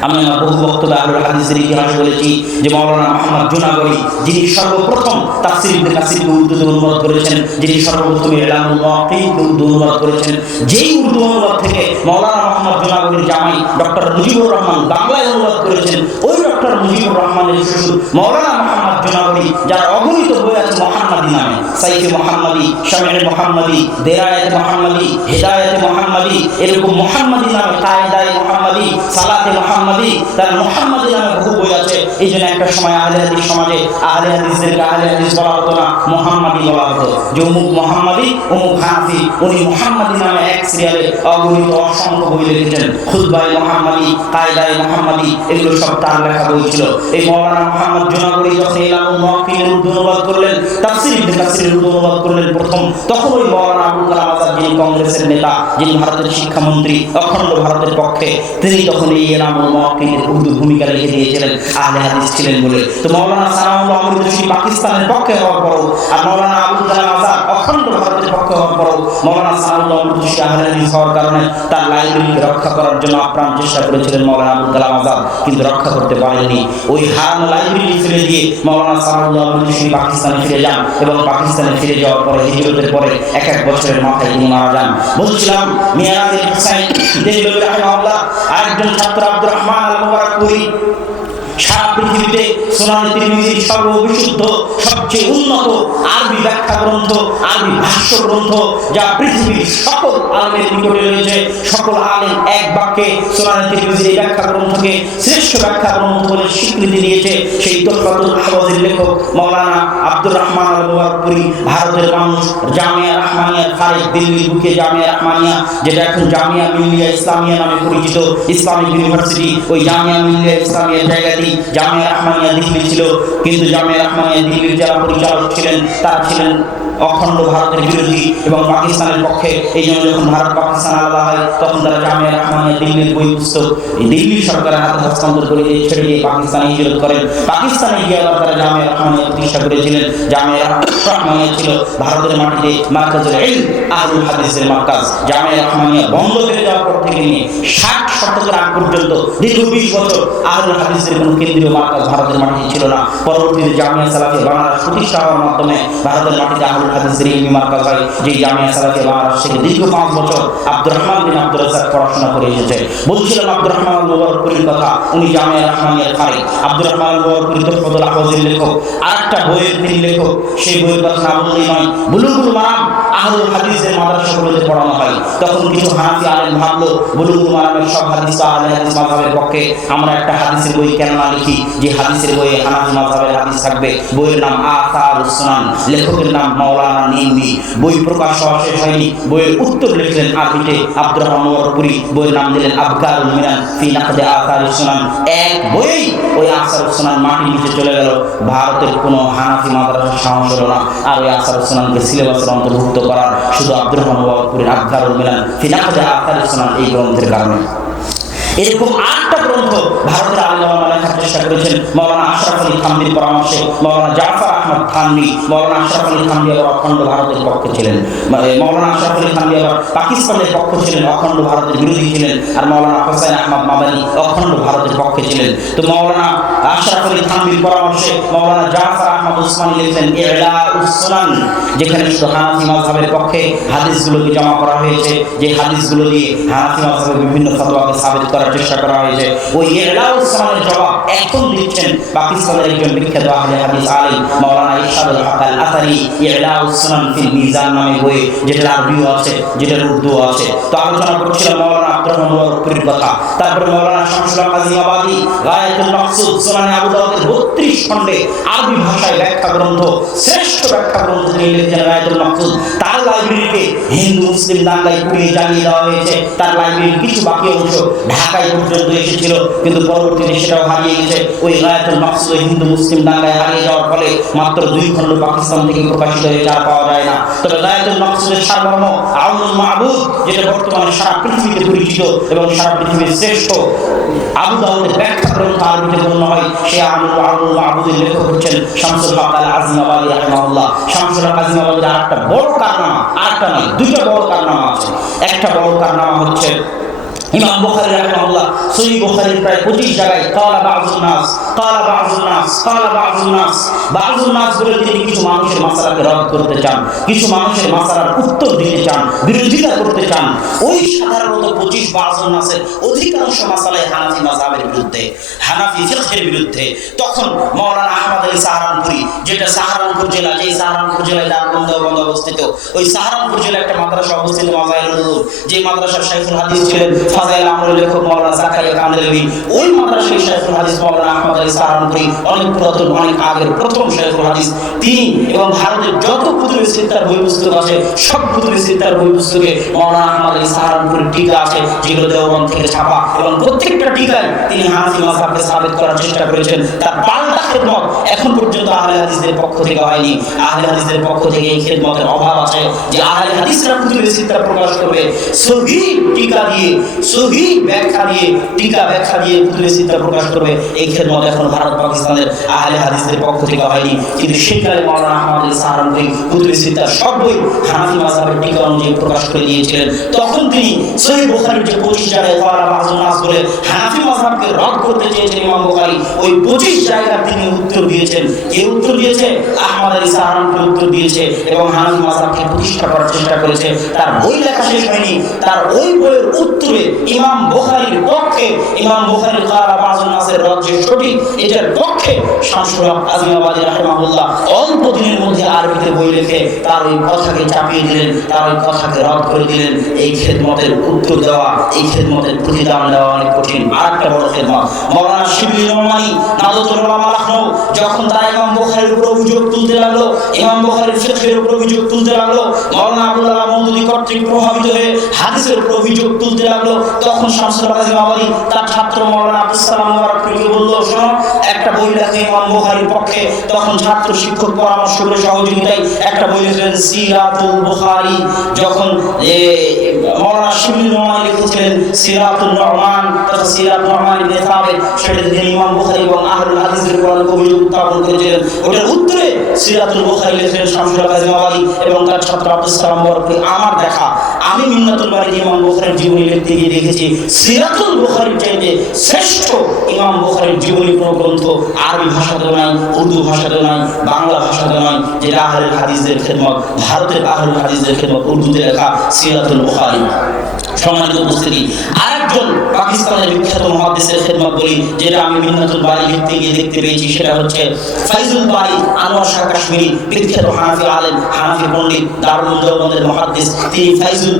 আমি আমার বহু বক্তব্যে আহলুল হাদিসের ইতিহাসে বলেছি যে মাওলানা মুহাম্মদ জুনাগরি, যিনি সর্বপ্রথম তাফসীর ইবনে কাসিরকে উর্দুতে অনুবাদ করেছেন, যিনি সর্বপ্রথম ইলামুল মুওয়াক্কিনকে উর্দু অনুবাদ করেছেন, যেই উর্দু অনুবাদ থেকে মাওলানা মুহাম্মদ জুনাগরির জামাই ডক্টর মুজিবুর রহমান বাংলায় অনুবাদ করেছেন, ওই ডক্টর মুজিবুর রহমানের শ্বশুর মাওলানা মুহাম্মদ জুনাগরি, যার অগণিত বই আছে মুহাম্মাদি নামে, সাইফে মুহাম্মাদি, শামি'ে মুহাম্মাদি, দেরায়াতে মুহাম্মাদি, হিদায়াতে মুহাম্মাদি, এরকম মুহাম্মাদি নামে, কায়দায়ে মুহাম্মাদি, সালাতে মুহাম্মাদি, তার মুহাম্মাদি নামে বহু বই আছে। এই জন্য একটা সময় আহলে হাদিস সমাজে আহলে হাদিসদেরকে আহলে হাদিস বলা হতো না, মুহাম্মাদি বলা হতো। যে অমুক মুহাম্মাদি, অমুক হানাফি, উনি মুহাম্মাদি নামে এক সিরিয়ালে অগণিত অসংখ্য বই লিখেছেন। খুতবায়ে মুহাম্মাদি, কায়দায়ে মুহাম্মাদি, এগুলো সব তার লেখা বই ছিল। এই মাওলানা মুহাম্মদ জুনাগরি যখন ইলামুল মুওয়াক্কিনের উর্দু অনুবাদ করলেন, তাফসীর ইবনে কাসিরের উর্দু অনুবাদ করলেন প্রথম, তখন ওই মাওলানা আবুল কালাম আজাদ, যিনি কংগ্রেসের নেতা, যিনি ভারতের শিক্ষামন্ত্রী, অখণ্ড ভারতের পক্ষে, তিনি তখন এই ইলামুল মুওয়াক্কিনের উর্দু ভূমিকা লিখে দিয়েছিলেন, আহলে হাদিস ছিলেন বলে। তো মাওলানা সানাউল্লাহ অমৃতসরী পাকিস্তানের পক্ষে হওয়ার পরও, আর মাওলানা আবুল কালাম আজাদ অখণ্ড ভারতের পক্ষে হওয়ার পরও, মাওলানা সানাউল্লাহ অমৃতসরী আহলে হাদিস হওয়ার কারণে তার লাইব্রেরিকে রক্ষা করার জন্য আপ্রাণ চেষ্টা করেছিলেন মাওলানা আবুল কালাম আজাদ, কিন্তু রক্ষা করতে পারেননি। ওই হারানো লাইব্রেরি ফেলে দিয়ে মাওলানা সানাউল্লাহ অমৃতসরী পাকিস্তানে ফিরে যান, এবং পাকিস্তানে ফিরে যাওয়ার পরে হিজরতের পরে এক বছরের মাথায় তিনি মারা যান। বলছিলাম মিয়ারাজুল হুসাইন দেহলভী রাহিমাহুল্লাহ আরেকজন ছাত্র আব্দুর রহমান আল মুবারাকপুরী সারা পৃথিবীতে সুনান তিরমিজির সর্ববিশুদ্ধ, সবচেয়ে উন্নত আরবি ব্যাখ্যা গ্রন্থ, আরবি ভাষ্য গ্রন্থ, যা পৃথিবীর সকল আলেমের নিকটে রয়েছে। সকল আলেম এক বাক্যে সুনান তিরমিজির এই ব্যাখ্যা গ্রন্থকে শ্রেষ্ঠ ব্যাখ্যা গ্রন্থ বলে স্বীকৃতি দিয়েছে। সেই তুহফাতুল আহওয়াজের লেখক মাওলানা আব্দুর রহমান আল মুবারাকপুরী, ভারতের মানুষ, জামিয়া রহমানিয়ার খারিজ, দিল্লির বুকে জামিয়া রহমানিয়া, যেটা এখন জামিয়া মিল্লিয়া ইসলামিয়া নামে পরিচিত, ইসলামিক ইউনিভার্সিটি, ওই জামিয়া মিল্লিয়া ইসলামিয়ার জায়গাটি জামিয়া রহমানিয়া দিল্লি ছিল। কিন্তু জামিয়া রহমানিয়া দিল্লির যারা পরিচালক ছিলেন, তারা ছিলেন অখণ্ড ভারতের বিরোধী এবং পাকিস্তানের পক্ষে। এই জন্য যখন ভারত পাকিস্তান আলাদা হয়, তখন তারা জামিয়া রহমানিয়া দিল্লির বই পুস্তক দিল্লি সরকারের হাতে হস্তান্তর করে দিয়ে ছেড়ে দিয়ে পাকিস্তানে হিজরত করেন। পাকিস্তানে গিয়ে আবার তারা জামিয়া রহমানিয়া প্রতিষ্ঠা করেছিলেন। জামিয়া রহমানিয়া ছিল ভারতের মাটিতে মারকাজুল ইলম, আহলুল হাদিসের মারকাজ। জামিয়া রহমানিয়া বন্ধ হয়ে যাওয়ার পর থেকে নিয়ে 60 শতকের আগ পর্যন্ত দীর্ঘ 20 বছর আহলুল হাদিসের কোনো কেন্দ্রীয় মারকাজ ভারতের মাটিতে ছিল না। পরবর্তীতে জামিয়া সালাফিয়া বানারস প্রতিষ্ঠা হওয়ার মাধ্যমে ভারতের মাটিতে আহলুল হাদিসের ইলমি মারকাজ হয়। যে জামিয়া সালাফিয়া বানারস থেকে দীর্ঘ 5 বছর আব্দুর রহমান বিন আব্দুর রাজ্জাক পড়াশোনা করে এসেছে। বলছিলাম আব্দুর রহমান আল মুবারাকপুরীর কথা, উনি জামিয়া রহমানিয়ার খারিজ। আব্দুর রহমান আল মুবারাকপুরী তুহফাতুল আহওয়াজের লেখক, আরেকটা বইয়ের তিনি লেখক। সেই বইয়ের কথা না বললেই নয়। বুলুগুল মারাম আহলুল হাদিসের মাদ্রাসাগুলোতে পড়ানো হয়। তখন কিছু হানাফি আলেম ভাবলো বুলুগুল মারামের সব হাদিস আহলে হাদিস মাযহাবের পক্ষে, আমরা একটা হাদিসের বই কেন না লিখি যে হাদিসের বইয়ে হানাফি মাযহাবের হাদিস থাকবে। বইয়ের নাম আসারুস সুনান, লেখকের নাম মাওলানা নিলমি। বই প্রকাশ হওয়া শেষ হয়নি, বইয়ের উত্তর লিখলেন আরবিতে আব্দুর রহমান মুবারাকপুরী। বইয়ের নাম দিলেন আবকারুল মিনান ফি নাকদে আসারুস সুনান। এক বই ওই আসারুস সুনান মাটির নিচে চলে গেল। ভারতের কোনো হানাফি মাদ্রাসার সাহস হলো না আর ওই আসারুস সুনানকে সিলেবাসের অন্তর্ভুক্ত করার, শুধু আব্দুর রহমান মুবারাকপুরীর আবকারুল মিনান ফি নাকদে আসারুস সুনান এই গ্রন্থের কারণে। এরকম 8টা গ্রন্থ ভারতের আলেমরা লেখা চেষ্টা করেছেন মাওলানা আশরাফ আলী থানভীর পরামর্শে। মাওলানা জাফর আহমদ থানভী, মাওলানা আশরাফ আলী থানভী আবার অখণ্ড ভারতের পক্ষে ছিলেন। মাওলানা আশরাফ আলী থানভী আবার পাকিস্তানের পক্ষ ছিলেন, অখণ্ড ভারতের বিরোধী ছিলেন। আর মাওলানা হোসেন আহমদ মাদানী অখণ্ড ভারতের পক্ষে ছিলেন। তো মাওলানা আশরাফ আলী থানভীর পরামর্শে মাওলানা জাফর আহমদ উসমানী লিখলেন ইলাউস সুনান, যেখানে শুধু হানাফি মাযহাবের পক্ষে হাদিসগুলোকে জমা করা হয়েছে, যে হাদিসগুলো দিয়ে হানাফি মাযহাবের বিভিন্ন ফতোয়াকে সাবিত করার চেষ্টা করা হয়েছে। ওই ইলাউস সুনানের জবাব এখন দিচ্ছেন পাকিস্তানের একজন বিখ্যাত আহলে হাদিস আলিম মাওলানা ইরশাদুল হক আল আতারি ইলাউস সুনান ফিল মিজান নামে বই, যেটার আরবিও আছে, যেটার উর্দু আছে। তো আলোচনা করছিলাম মাওলানা আব্দুর রহমান ওয়ারুকুরির কথা। তারপরে মাওলানা শামসুল হক আজিমাবাদী গায়াতুল মাকসুদ সুনানে আবু দাউদের 32 খণ্ডে আরবি ভাষায় ব্যাখ্যা গ্রন্থ, শ্রেষ্ঠ ব্যাখ্যা গ্রন্থ তিনি লিখেছেন গায়াতুল মাকসুদ। তার লাইব্রেরিতে হিন্দু মুসলিম দাঙ্গায় পুড়িয়ে জ্বালিয়ে দেওয়া হয়েছে। তার লাইব্রেরির কিছু বাকি অংশ ঢাকায় পর্যন্ত এসেছিল, কিন্তু পরবর্তীতে সেটাও হারিয়ে গেছে। ওই গায়াতুল মাকসুদ হিন্দু মুসলিম দাঙ্গায় হারিয়ে যাওয়ার ফলে মাত্র 2 খণ্ড পাকিস্তান থেকে প্রকাশিত হয়েছে, আর পাওয়া যায় না। তবে গায়াতুল মাকসুদের সারমর্ম আউনুল মাবুদ, যেটা বর্তমানে সারা পৃথিবীতে পরিচিত এবং সারা পৃথিবীর শ্রেষ্ঠ আবু দাউদের ব্যাখ্যা গ্রন্থ আরবিতে গণ্য হয়, সে আউনুল মাবুদের লেখক হচ্ছেন শামসুল হক আল আজিমাবাদী রাহিমাহুল্লাহ। শামসুল হক আজিমাবাদীর আরেকটা বড় কারনামা, আরেকটা নয়, 2টা বড় কারনামা আছে। একটা বড় কারনামা হচ্ছে ইমাম বুখারী রাহিমাহুল্লাহ সহিহ বুখারীর প্রায় 25 জায়গায় ক্বালা বাযুন নাস বলে তিনি কিছু মানুষের মাসআলাকে রদ করতে চান, কিছু মানুষের মাসআলার উত্তর দিতে চান, বিরোধিতা করতে চান। ওই সাধারণত 25 বাযুন নাসের অধিকাংশ মাসআলায় হানাফি মাযহাবের বিরুদ্ধে, হানাফি ফিকহের বিরুদ্ধে। তখন মাওলানা আহমদ আলী সাহারানপুরি, যেটা সাহারানপুর জেলা, যেই সাহারানপুর জেলায় দারুল অবস্থিত, ওই সাহারানপুর জেলায় একটা মাদ্রাসা অবস্থিত মাযাহিরুল উলুম, যে মাদ্রাসার শাইখুল হাদিস ছিলেন ফাজাইল আমরের লেখক মাওলানা জাকারিয়া কামদেলভি। ওই মাদ্রাসার শাইখুল হাদিস মাওলানা আহমদ আলী সাহারানপুরি অনেক পুরাতন, অনেক আগের প্রথম শাইখুল হাদিস তিনি। এবং ভারতের যত কুতুবে সিত্তার বই পুস্তক আছে, সব কুতুবে সিত্তার বই পুস্তকে মাওলানা আহমদ আলী সাহারানপুরির টিকা আছে, যেগুলো দেওবন্দ থেকে ছাপা, এবং প্রত্যেকটা টিকায় তিনি হানাফি মাযহাবকে সাবিত করার চেষ্টা করেছেন। তার পাল্টা খেদমত এখন পর্যন্ত আহলে হাদিসদের পক্ষ থেকে হয়নি। আহলে হাদিসদের পক্ষ থেকে এই খেদমতের অভাব আছে, যে আহলে হাদিসরা কুতুবে সিত্তার প্রকাশ করবে সহিহ টিকা দিয়ে, সহিহ ব্যাখ্যা দিয়ে, টিকা ব্যাখ্যা দিয়ে কুতুবে সিত্তা প্রকাশ করবে। এই খেদমত এখন ভারত পাকিস্তানের আহলে হাদিসদের পক্ষ থেকে হয়নি। কিন্তু সেকালে মাওলানা আহমদ আলী সাহারানপুরি কুতুবে সিত্তার সব বই হানাফি মাযহাবের টিকা অনুযায়ী প্রকাশ করে দিয়েছিলেন। তখন তিনি সহিহ বুখারীর যে 25 জায়গায় ক্বালা বাযুন নাস বলে হানাফি মাযহাবকে রদ করতে চেয়েছেন ইমাম বুখারী, ওই 25 জায়গায় তিনি উত্তর দিয়েছেন। কে উত্তর দিয়েছে? আহমদ আলী সাহারানপুরি উত্তর দিয়েছে, এবং হানাফি মাযহাবকে প্রতিষ্ঠা করার চেষ্টা করেছে। তার বই লেখা শেষ হয়নি, তার ওই বইয়ের উত্তরে ইমাম বুখারীর পক্ষে, ইমাম বুখারীর ক্বালা বাযুন নাসের রদ যে সঠিক, এটার পক্ষে শামসুল হক আজিমাবাদী রাহিমাহুল্লাহ অল্প দিনের মধ্যে আরবিতে বই লিখে তার ওই কথাকে চাপিয়ে দিলেন, তার ওই কথাকে রদ করে দিলেন। এই খেদমতের উত্তর দেওয়া, এই খেদমতের প্রতিদান দেওয়া অনেক কঠিন। আরেকটা বড় খেদমত মাওলানা শিবলি নোমানী নাদতুল উলামা লখনউ, যখন তারা ইমাম বুখারীর উপর অভিযোগ তুলতে লাগলো, ইমাম বুখারীর ফিকহের উপর অভিযোগ তুলতে লাগলো, মাওলানা আব্দুল্লাহ মওদুদী কর্তৃক প্রভাবিত হয়ে হাদিসের উপর অভিযোগ তুলতে লাগলো, তখন শামসুল হক আজিমাবাদী তার ছাত্র মাওলানা আব্দুস সালাম মুবারককে বলল, শোনো, একটা বই লেখো ইমাম বুখারীর পক্ষে। তখন ছাত্র শিক্ষক পরামর্শ করে সহযোগিতায় একটা বই লিখলেন সিরাতুল বুখারী। যখন মাওলানা শিবলি নোমানী লিখেছিলেন সিরাতুন নুমান, তখন সিরাত নুমান ইবনে সাবিত, সেটা দিয়ে ইমাম বুখারী এবং আহলুল হাদিসের উপর অভিযোগ উত্থাপন করেছিলেন। ওটার উত্তরে সিরাতুল বুখারী লিখলেন শামসুল হক আজিমাবাদী এবং তার ছাত্র আব্দুস সালাম মুবারককে। আমার দেখা, আমি মিন্নাতুল বারীতে ইমাম বুখারীর জীবনী লিখতে গিয়ে দেখেছি সিরাতুল বুখারীর চাইতে শ্রেষ্ঠ ইমাম বুখারীর জীবনী কোনো গ্রন্থ আরবি ভাষাতেও নাই, উর্দু ভাষাতেও নাই, বাংলা ভাষাতেও নাই, যেটা আহলুল হাদিসদের খেদমত, ভারতের আহলুল হাদিসদের খেদমত, উর্দুতে লেখা সিরাতুল বুখারী। সম্মানিত উপস্থিতি, আরেকজন পাকিস্তানের বিখ্যাত মুহাদ্দিসের খেদমত বলি, যেটা আমি মিন্নাতুল বারী লিখতে গিয়ে দেখতে পেয়েছি, সেটা হচ্ছে ফাইজুল বারী আনোয়ার শাহ কাশ্মীরি, বিখ্যাত হানাফি আলেম, হানাফি পণ্ডিত, দারুল দেওবন্দের মুহাদ্দিস। তিনি ফাইজুল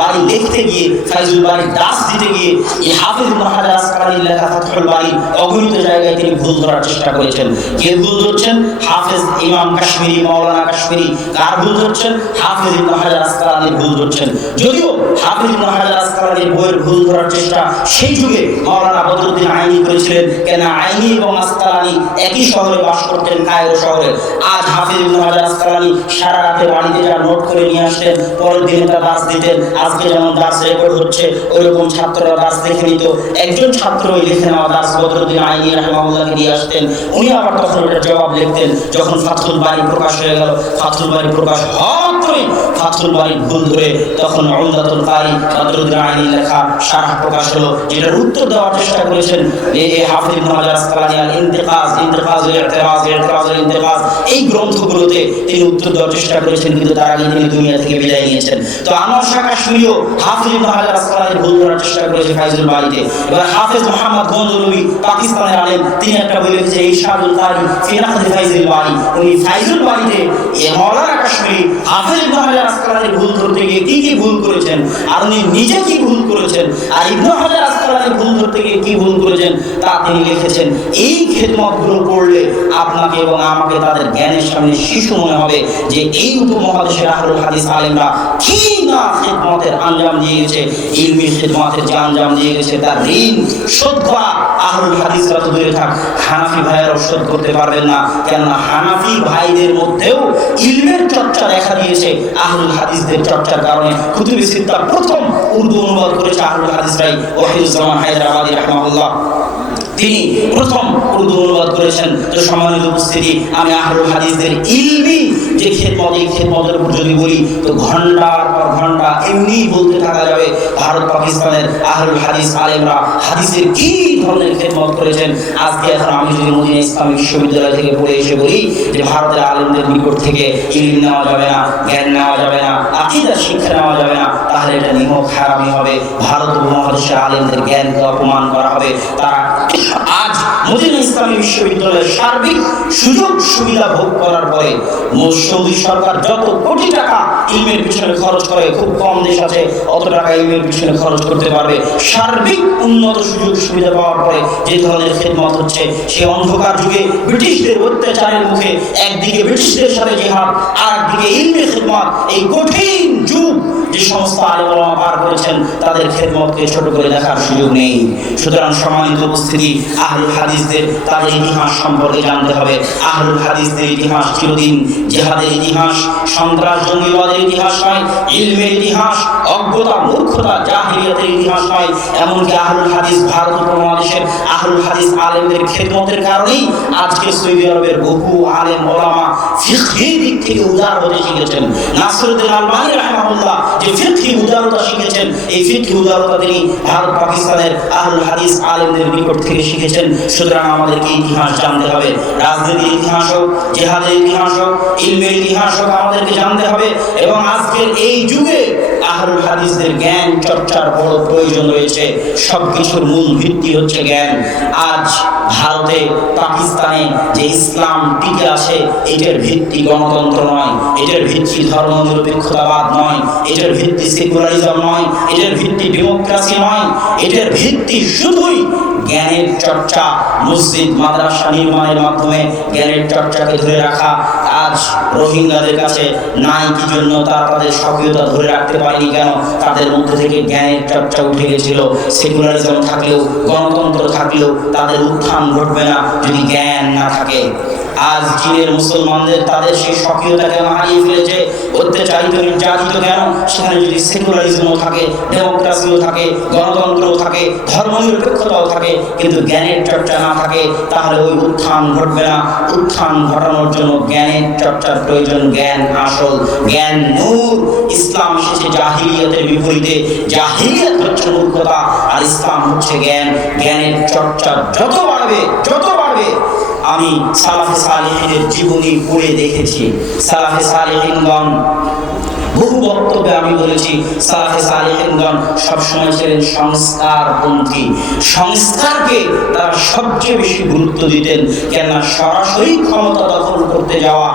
বারী লিখতে গিয়ে, ফাইজুল বারী দাস দিতে গিয়ে এই হাফিজ ইবনে হাজার আসকালানির লেখা ফাতহুল বারী অগণিত জায়গায় তিনি ভুল ধরার চেষ্টা করেছেন। কে ভুল ধরছেন? হাফেজ ইমাম কাশ্মীরি, মাওলানা কাশ্মীরি। কার ভুল ধরছেন? হাফিজ ইবনে হাজার আসকালানির ভুল ধরছেন। যদিও হাফিজ ইবনে হাজার আসকালানির বইয়ের ভুল ধরার চেষ্টা সেই যুগে মাওলানা বদরুদ্দিন আইনি করেছিলেন। কেন আইনি এবং আসকালানি একই শহরে বাস করতেন, কায়রো শহরে। আজ হাফিজ ইবনে হাজার আসকালানি সারা রাতে বাড়িতে যা নোট করে নিয়ে আসতেন, পরের দিনে তা দাস দিতেন। আজকে যেমন দাস রেকর্ড হচ্ছে ওইরকম ছাত্ররা দাস লিখে নিত। একজন ছাত্র ওই লিখে নেওয়া দাস বদরুদ্দিন আইনি রাহিমাহুল্লাহকে দিয়ে আসতেন, উনি আবার তখন ওটার জবাব লিখতেন। যখন ফাথুল বারী প্রকাশ হয়ে গেল, ফাথুল বারী প্রকাশ হওয়ার পরে ফাথুল বারী ভুল ধরে তখন উমদাতুল কারি বদরুদ্দিন আইনি লেখা শারহ প্রকাশ হলো, যেটার উত্তর দেওয়ার চেষ্টা করেছেন হাফিজ ইবনে হাজার আসকালানি আল ইন্তিকাজ, ইন্তিকাজুল ইতিরাজ, ইতিরাজুল ইন্তিকাজ, এই গ্রন্থগুলোতে তিনি উত্তর দেওয়ার চেষ্টা করেছেন, কিন্তু তার আগে তিনি দুনিয়া থেকে বিদায় নিয়েছেন। তো আনোয়ার শাহ কাশ্মীরিও হাফিজ ইবনে হাজার আসকালানির ভুল ধরার চেষ্টা করেছে ফাইজুল বারীতে। এবার হাফিজ মোহাম্মদ গঞ্জলুই পাকিস্তানের আলেম, তিনি একটা বই লিখেছেন ইরশাদুল কারি ফি নাকদ ফাইজুল বারী। উনি ফাইজুল বারীতে মাওলানা কাশ্মীরি হাফিজ ইবনে হাজার আসকালানির ভুল ধরতে গিয়ে কি কি ভুল করেছেন, আর উনি নিজে কি ভুল করেছেন, আর ইবনে হাজার আসকালানির ভুল ধরতে গিয়ে কি ভুল করেছেন তা তিনি লিখেছেন। এই খেদমতগুলো পড়লে আপনাকে এবং আমাকে তাদের জ্ঞানের সামনে শিশু মনে হবে যে এই উপমহাদেশের আহলুল হাদিস আলেমরা কি না খেদমতের আঞ্জাম দিয়ে গেছে, ইলমি খেদমতের যে আঞ্জাম দিয়ে গেছে তার ঋণ শোধ করা আহলুল হাদিসরা তো দূরে থাক, হানাফি ভাইয়েরাও শোধ করতে পারবেন না। কেননা হানাফি ভাইদের মধ্যেও ইলমের চর্চা দেখা দিয়েছে আহলুল হাদিসদের চর্চার কারণে। কুতুবে সিত্তা প্রথম উর্দু অনুবাদ করেছে আহলুল হাদিসরাই। ওয়াহিদুজ্জামান হায়দারাবাদী রাহিমাহুল্লাহ তিনি প্রথম উর্দু অনুবাদ করেছেন। তো সম্মানিত উপস্থিতি, আমি আহলুল হাদিসদের ইলমি যে খেদমত, এই খেদমতের উপর যদি বলি তো ঘন্টার পর ঘন্টা এমনি বলতে থাকা যাবে। ভারত পাকিস্তানের আহলুল হাদিস আলেমরা হাদিসের কি ধরনের খেদমত করেছেন। আজকে এখন আমি যদি মদিনা ইসলামী বিশ্ববিদ্যালয় থেকে পড়ে এসে বলি যে ভারতের আলেমদের নিকট থেকে ইলম নেওয়া যাবে না, জ্ঞান নেওয়া যাবে না, আকীদার শিক্ষা নেওয়া যাবে না, তাহলে এটা নিমক হারামি হবে। ভারত উপমহাদেশের আলেমদের জ্ঞানকে অপমান করা হবে। তারা আজ মদিনা ইসলামী বিশ্ববিদ্যালয়ের সার্বিক সুযোগ সুবিধা ভোগ করার পরে সৌদি সরকার যত কোটি টাকা ইলমের পিছনে খরচ করে, খুব কম দেশ আছে অত টাকা ইলমের পিছনে খরচ করতে পারবে। সার্বিক উন্নত সুযোগ সুবিধা পাওয়ার পরে যে ধরনের খেদমত হচ্ছে, সে অন্ধকার যুগে ব্রিটিশদের অত্যাচারের মুখে একদিকে ব্রিটিশদের সাথে জিহাদ, আর একদিকে ইলমের খেদমত, এই কঠিন যুগ যে সমস্ত আলেম ওলামা পার করেছেন তাদের খেদমতকে ছোট করে দেখার সুযোগ নেই। সুতরাং সম্মানিত উপস্থিতি, আহলুল হাদিসদের তাদের ইতিহাস সম্পর্কে জানতে হবে। আহলুল হাদিসদের ইতিহাস চিরদিন জিহাদের ইতিহাস, সন্ত্রাস জঙ্গিবাদের ইতিহাস নয়, ইলমের ইতিহাস, অজ্ঞতা মূর্খতা জাহিলিয়াতের ইতিহাস নয়। এমনকি আহলুল হাদিস ভারত উপমহাদেশের আহলুল হাদিস আলেমদের খেদমতের কারণেই আজকে সৌদি আরবের বহু আলেম ওলামা ফিকহি দিক থেকে উদার হতে শিখেছেন। নাসিরউদ্দিন আলবানী রাহিমাহুল্লাহ যে ফিকহি উদারতা শিখেছেন, এই ফিকহি উদারতা তিনি ভারত পাকিস্তানের আহলুল হাদিস আলেমদের নিকট থেকে শিখেছেন। সুতরাং আমাদেরকে ইতিহাস জানতে হবে। রাজনীতির ইতিহাস হোক, জিহাদের ইতিহাস হোক, ইলমের ইতিহাস হোক, আমাদেরকে জানতে হবে। এবং আজকের এই যুগে আহলুল হাদিসদের জ্ঞান চর্চার বড় প্রয়োজন রয়েছে। সবকিছুর মূল ভিত্তি হচ্ছে জ্ঞান। আজ ভারতে পাকিস্তানে যে ইসলাম টিকে আছে, এটার ভিত্তি গণতন্ত্র নয়, এটার ভিত্তি ধর্মনিরপেক্ষতাবাদ নয়, এটার ভিত্তি সেকুলারিজম নয়, এটার ভিত্তি ডেমোক্রেসি নয়, এটার ভিত্তি শুধুই জ্ঞানের চর্চা। মসজিদ মাদ্রাসা নির্মাণের মাধ্যমে জ্ঞানের চর্চাকে ধরে রাখা। আজ রোহিঙ্গাদের কাছে নাই কি জন্য তারা তাদের স্বকীয়তা ধরে রাখতে পারেনি কেন? তাদের মধ্যে থেকে জ্ঞানের চর্চা উঠে গেছিল। সেকুলারিজম থাকলেও, গণতন্ত্র থাকলেও তাদের উত্থান ঘটবে না যদি জ্ঞান না থাকে। আজ চীনের মুসলমানদের তাদের সেই স্বকীয়তা কেন হারিয়ে ফেলেছে? অত্যাচারিত নির্যাতিত কেন? সেখানে যদি সেকুলারিজমও থাকে, ডেমোক্রেসিও থাকে, গণতন্ত্রও থাকে, ধর্মনিরপেক্ষতাও থাকে, কিন্তু জ্ঞানের চর্চা না থাকে, তাহলে ওই উত্থান ঘটবে না। উত্থান ঘটানোর জন্য জ্ঞানের চর্চার প্রয়োজন। জ্ঞান আসল, জ্ঞান নূর। ইসলাম এসেছে জাহিলিয়াতের বিপরীতে। জাহিলিয়াত হচ্ছে মূর্খতা, আর ইসলাম হচ্ছে জ্ঞান। জ্ঞানের চর্চা যত বাড়বে, আমি সালাফে সালেহিনের জীবনী পড়ে দেখেছি। সালাফে সালেহিনগণ বহু বক্তব্যে আমি বলেছি, সালাফে সালেহিনগণ সবসময় ছিলেন সংস্কারপন্থী। সংস্কারকে তারা সবচেয়ে বেশি গুরুত্ব দিতেন। কেননা সরাসরি ক্ষমতা দখল করতে যাওয়া,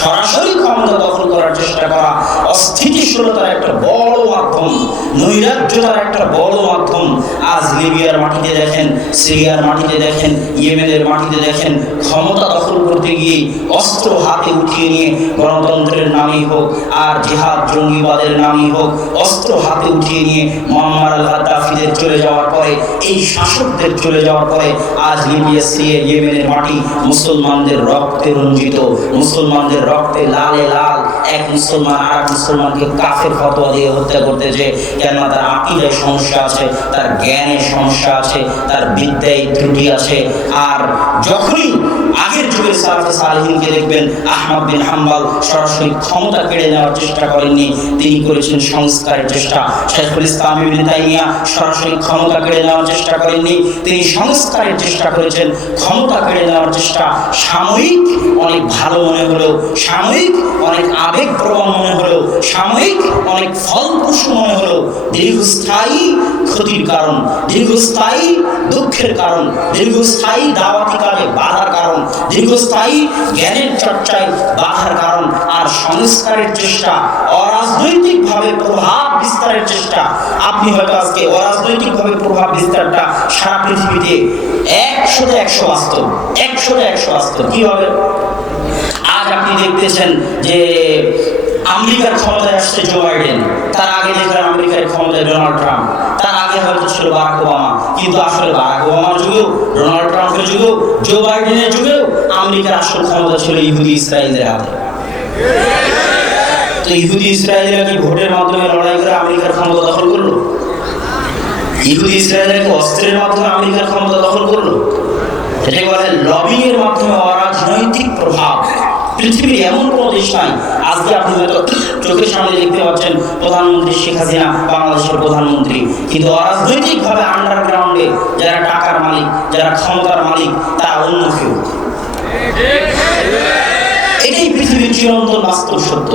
সরাসরি ক্ষমতা দখল করার চেষ্টা করা অস্থিতিশীলতার একটা বড় মাধ্যম। নৈরাজ্যতার একটা বড় মাধ্যম। আজ লিবিয়ার মাটিতে দেখেন, সিরিয়ার মাটিতে দেখেন, ইয়েমেনের মাটিতে দেখেন, ক্ষমতা দখল করতে গিয়ে অস্ত্র হাতে উঠিয়ে নিয়ে গণতন্ত্রের নামই হোক আর জিহাদ জঙ্গিবাদের নামই হোক, অস্ত্র হাতে উঠিয়ে নিয়ে মুআম্মার আল গাদ্দাফিদের চলে যাওয়ার পরে, এই শাসকদের চলে যাওয়ার পরে আজ লিবিয়া, সিরিয়া, ইয়েমেনের মাটি মুসলমানদের রক্তে রঞ্জিত, মুসলমানদের রক্তে লালে লাল। এক মুসলমান আর এক মুসলমানকে কাফের ফতোয়া দিয়ে হত্যা করতেছে। কেননা তার আকীদায় সমস্যা আছে, তার জ্ঞানের সমস্যা আছে, তার বিদ্যায় ত্রুটি আছে। আর যখনই আগের যুগের সালাফে সালেহিনকে দেখবেন, আহমদ বিন হাম্বল সরাসরি ক্ষমতা কেড়ে নেওয়ার চেষ্টা করেননি, তিনি করেছেন সংস্কারের চেষ্টা। শাইখুল ইসলাম ইবনে তাইমিয়া সরাসরি ক্ষমতা কেড়ে নেওয়ার চেষ্টা করেননি, তিনি সংস্কারের চেষ্টা করেছেন। ক্ষমতা কেড়ে নেওয়ার চেষ্টা সাময়িক অনেক ভালো মনে হলেও, সাময়িক অনেক আবেগপ্রবণ মনে হলেও, সাময়িক অনেক ফলপ্রসূ মনে হলেও, দীর্ঘস্থায়ী ক্ষতির কারণ, দীর্ঘস্থায়ী দুঃখের কারণ, দীর্ঘস্থায়ী দাওয়াতি কাজে বাধার কারণ, দীর্ঘস্থায়ী জ্ঞানের চর্চায় বাধার কারণ। আর সংস্কারের চেষ্টা, অরাজনৈতিকভাবে প্রভাব বিস্তারের চেষ্টা, আপনি হয়তো আজকে অরাজনৈতিকভাবে প্রভাব বিস্তারটা সারা পৃথিবীতে 100-100 বাস্তব, 100-100 বাস্তব। কি হবে? আজ আপনি দেখতেছেন যে আমেরিকার ক্ষমতায় আসছে জো বাইডেন, তার আগে দেখলেন আমেরিকার ক্ষমতায় ডোনাল্ড ট্রাম্প, তার আগে হয়তো ছিল বারাক ওবামা। কিন্তু আসলে বারাক ওবামার যুগেও, ডোনাল্ড ট্রাম্পের যুগেও, জো বাইডেনের যুগেও আমেরিকার আসল ক্ষমতা ছিল ইহুদি ইসরায়েলের হাতে। তো ইহুদি ইসরায়েলরা কি ভোটের মাধ্যমে লড়াই করে আমেরিকার ক্ষমতা দখল করলো? ইহুদি ইসরায়েলরা কি অস্ত্রের মাধ্যমে আমেরিকার ক্ষমতা দখল করলো? এটাকে বলে লবিং এর মাধ্যমে অরাজনৈতিক প্রভাব। পৃথিবীর এমন কোনো দেশ নাই, আজকে আপনি হয়তো চোখের সামনে দেখতে পাচ্ছেন প্রধানমন্ত্রী শেখ হাসিনা বাংলাদেশের প্রধানমন্ত্রী, কিন্তু অরাজনৈতিকভাবে আন্ডারগ্রাউন্ডে যারা টাকার মালিক, যারা ক্ষমতার মালিক, তারা অন্য কেউ। এটাই পৃথিবীর চিরন্তন বাস্তব সত্য।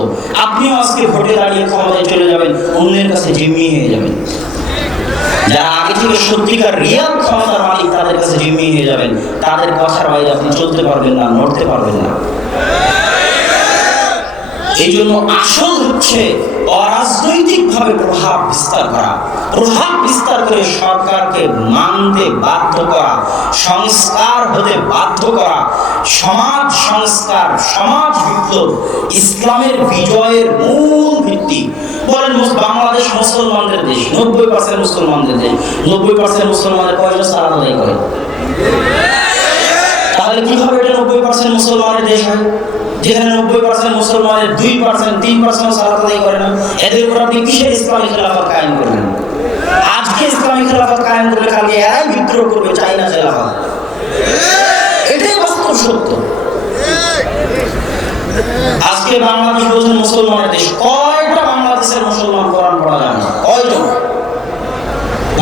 আপনিও আজকে ভোটে দাঁড়িয়ে ক্ষমতায় চলে যাবেন, অন্যের কাছে জিম্মি হয়ে যাবেন। যারা আগে থেকে সত্যিকার রিয়াল ক্ষমতার মালিক, তাদের কাছে জিম্মি হয়ে যাবেন। তাদের কথার বাইরে আপনি চলতে পারবেন না, নড়তে পারবেন না। এই জন্য আসল হচ্ছে অরাজনৈতিকভাবে প্রভাব বিস্তার করা, প্রভাব বিস্তার করে সরকারকে মানতে বাধ্য করা, সংস্কার হতে বাধ্য করা, সমাজ সংস্কার, সমাজ বিপ্লব ইসলামের বিজয়ের মূল ভিত্তি। বলেন বাংলাদেশ মুসলমানদের দেশ, 90% মুসলমানদের দেশ, 90% মুসলমানের কয়জন সালাত আদায় করে? তাহলে কিভাবে এটা 90% মুসলমানের দেশ হয়, যেখানে 90% মুসলমানের 2%, 3% সালাত আদায় করে না? এদের উপর আপনি কিসের ইসলামী খেলাফত কায়েম করবেন? আজকে ইসলামী খেলাফত কায়েম করলে কালকে এরাই বিদ্রোহ করবে, চাই না খেলাফত। এটাই বাস্তব সত্য। আজকে বাংলাদেশ বলছেন মুসলমানের দেশ, কয়টা বাংলাদেশের মুসলমান কোরআন পড়া জানে? কয়জন?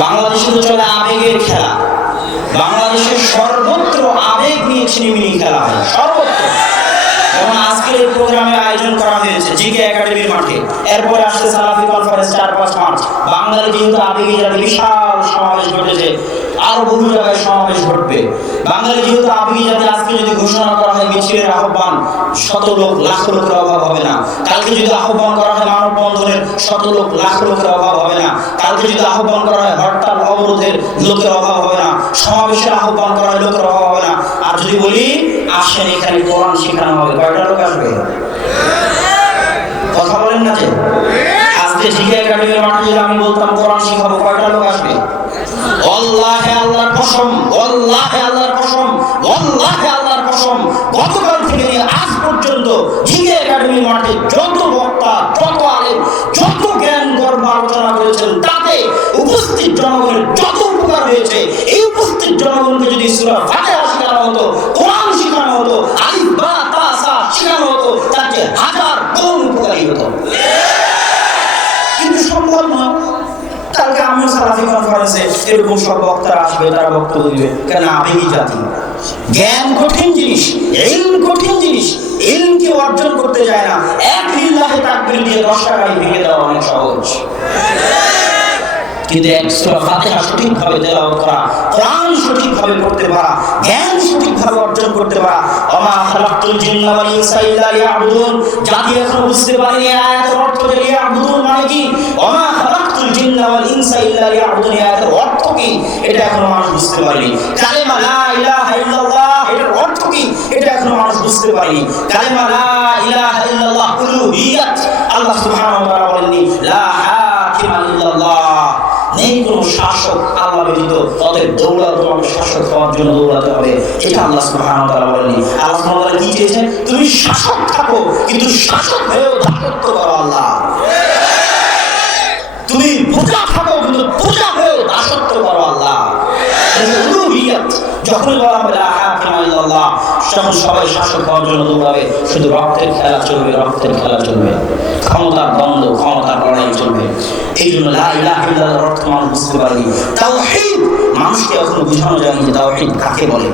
বাংলাদেশে তো চলে আবেগের খেলা, বাংলাদেশের সর্বত্র আবেগ নিয়ে ছিনিমিনি খেলা হয়, সর্বত্র। যেমন আজকের এই প্রোগ্রামের আয়োজন করা হয়েছে জিকে একাডেমির মাঠে, এরপরে আসছে সালাফি কনফারেন্স 4-5 মার্চ। বাঙালি যেহেতু আবেগে যারা বিশাল সমাবেশ ঘটেছে, আরো বহু জায়গায় সমাবেশ ঘটবে। বাঙালি যেহেতু আবেগী জাতি, আজকে যদি ঘোষণা করা হয় মিছিলের আহ্বান, 100 লোক, লাখ লোকের অভাব হবে না। কালকে যদি আহ্বান করা হয় মানববন্ধনের, 100 লোক, লাখ লোকের অভাব হবে না। কালকে যদি আহ্বান করা হয় হরতাল অবরোধের, লোকের অভাব হবে না। সমাবেশের আহ্বান করা হয়, লোকের অভাব হবে না। আর যদি বলি আসেন এখানে কোরআন শেখানো হবে, কয়টা লোক আসবে? কথা বলেন না যে? আজকে জিকে একাডেমির মাঠে যদি আমি বলতাম কোরআন শেখাবো, কয়টা লোক আসবে? আল্লাহে আল্লাহর কসম, আল্লাহে আল্লাহর কসম, আল্লাহে আল্লাহর কসম, গতকাল থেকে নিয়ে আজ পর্যন্ত জিকে একাডেমি মাঠে যত বক্তা, যত আলেম, যত জ্ঞান গর্ব আলোচনা করেছেন, তাতে উপস্থিত জনগণের যত উপকার হয়েছে, এই উপস্থিত জনগণকে যদি সূরা ফাতিহা শেখানো হতো, কোরআন শেখানো হতো, আলিফ বা তা সা শেখানো হতো, তাতে হাজার গুণ উপকারী হতো। কিন্তু সম্ভব না। কালকে আমিও সালাফি কনফারেন্সে এরকম সব বক্তারা আসবে, তারা বক্তব্য দিবে, কেন আবেগী জাতি। জ্ঞান কঠিন জিনিস, ইলম কঠিন জিনিস, ইলমকে অর্জন করতে যায় না। এক লিল্লাহে তাকবীর দিয়ে 10 টাকায় ভেঙে দেওয়া অনেক সহজ, কিন্তু এক সূরা ফাতিহা সঠিকভাবে তেলাওয়াত করা, কোরআন সঠিকভাবে পড়তে পারা, জ্ঞান সঠিকভাবে অর্জন করতে পারা। ওমা খালাকতুল জিন্না ওয়াল ইনসা ইল্লা লিয়াবুদুন, জাতি এখনো বুঝতে পারেনি আয়াতের অর্থ লিয়াবুদুন মানে কি। ওমা খালাকতুল জিন্না ওয়াল ইল্লা লিয়াবুদুনি এর অর্থ কি এটা এখনো মানুষ বুঝতে পারেনি। কালেমা লা ইলাহা ইল্লাল্লাহ এর অর্থ কি এটা এখনো মানুষ বুঝতে পারেনি। কালেমা লা ইলাহা ইল্লাল্লাহ উলুহিয়াত, আল্লাহ সুবহানাহু ওয়া তাআলা বলেননি লা হাকিমা ইল্লাল্লাহ, নেই কোনো শাসক আল্লাহ ব্যতীত, অতএব দৌড়াও, তোমাকে শাসক হওয়ার জন্য দৌড়াতে হবে, এটা আল্লাহ সুবহানাহু ওয়া তাআলা বলেননি। আল্লাহ সুবহানাহু ওয়া তাআলা কি চেয়েছেন? তুমি শাসক থাকো কিন্তু শাসক হয়েও দাসত্ব করো আল্লাহ। তুমি পূজা থাকো কিন্তু পূজা হয়েও দাসত্ব করো আল্লাহ। যখন বলা হবে লা হাকিমা ইল্লাল্লাহ, তখন সবাই শাসক হওয়ার জন্য দৌড়াবে, শুধু রক্তের খেলা চলবে, রক্তের খেলা চলবে, ক্ষমতার দ্বন্দ্ব, ক্ষমতার লড়াই চলবে। এই জন্য লা ইলাহা ইল্লাল্লাহর অর্থ মানুষ বুঝতে পারেনি। তাওহীদ মানুষকে এখনো বোঝানো যায়নি যে তাওহীদ কাকে বলে।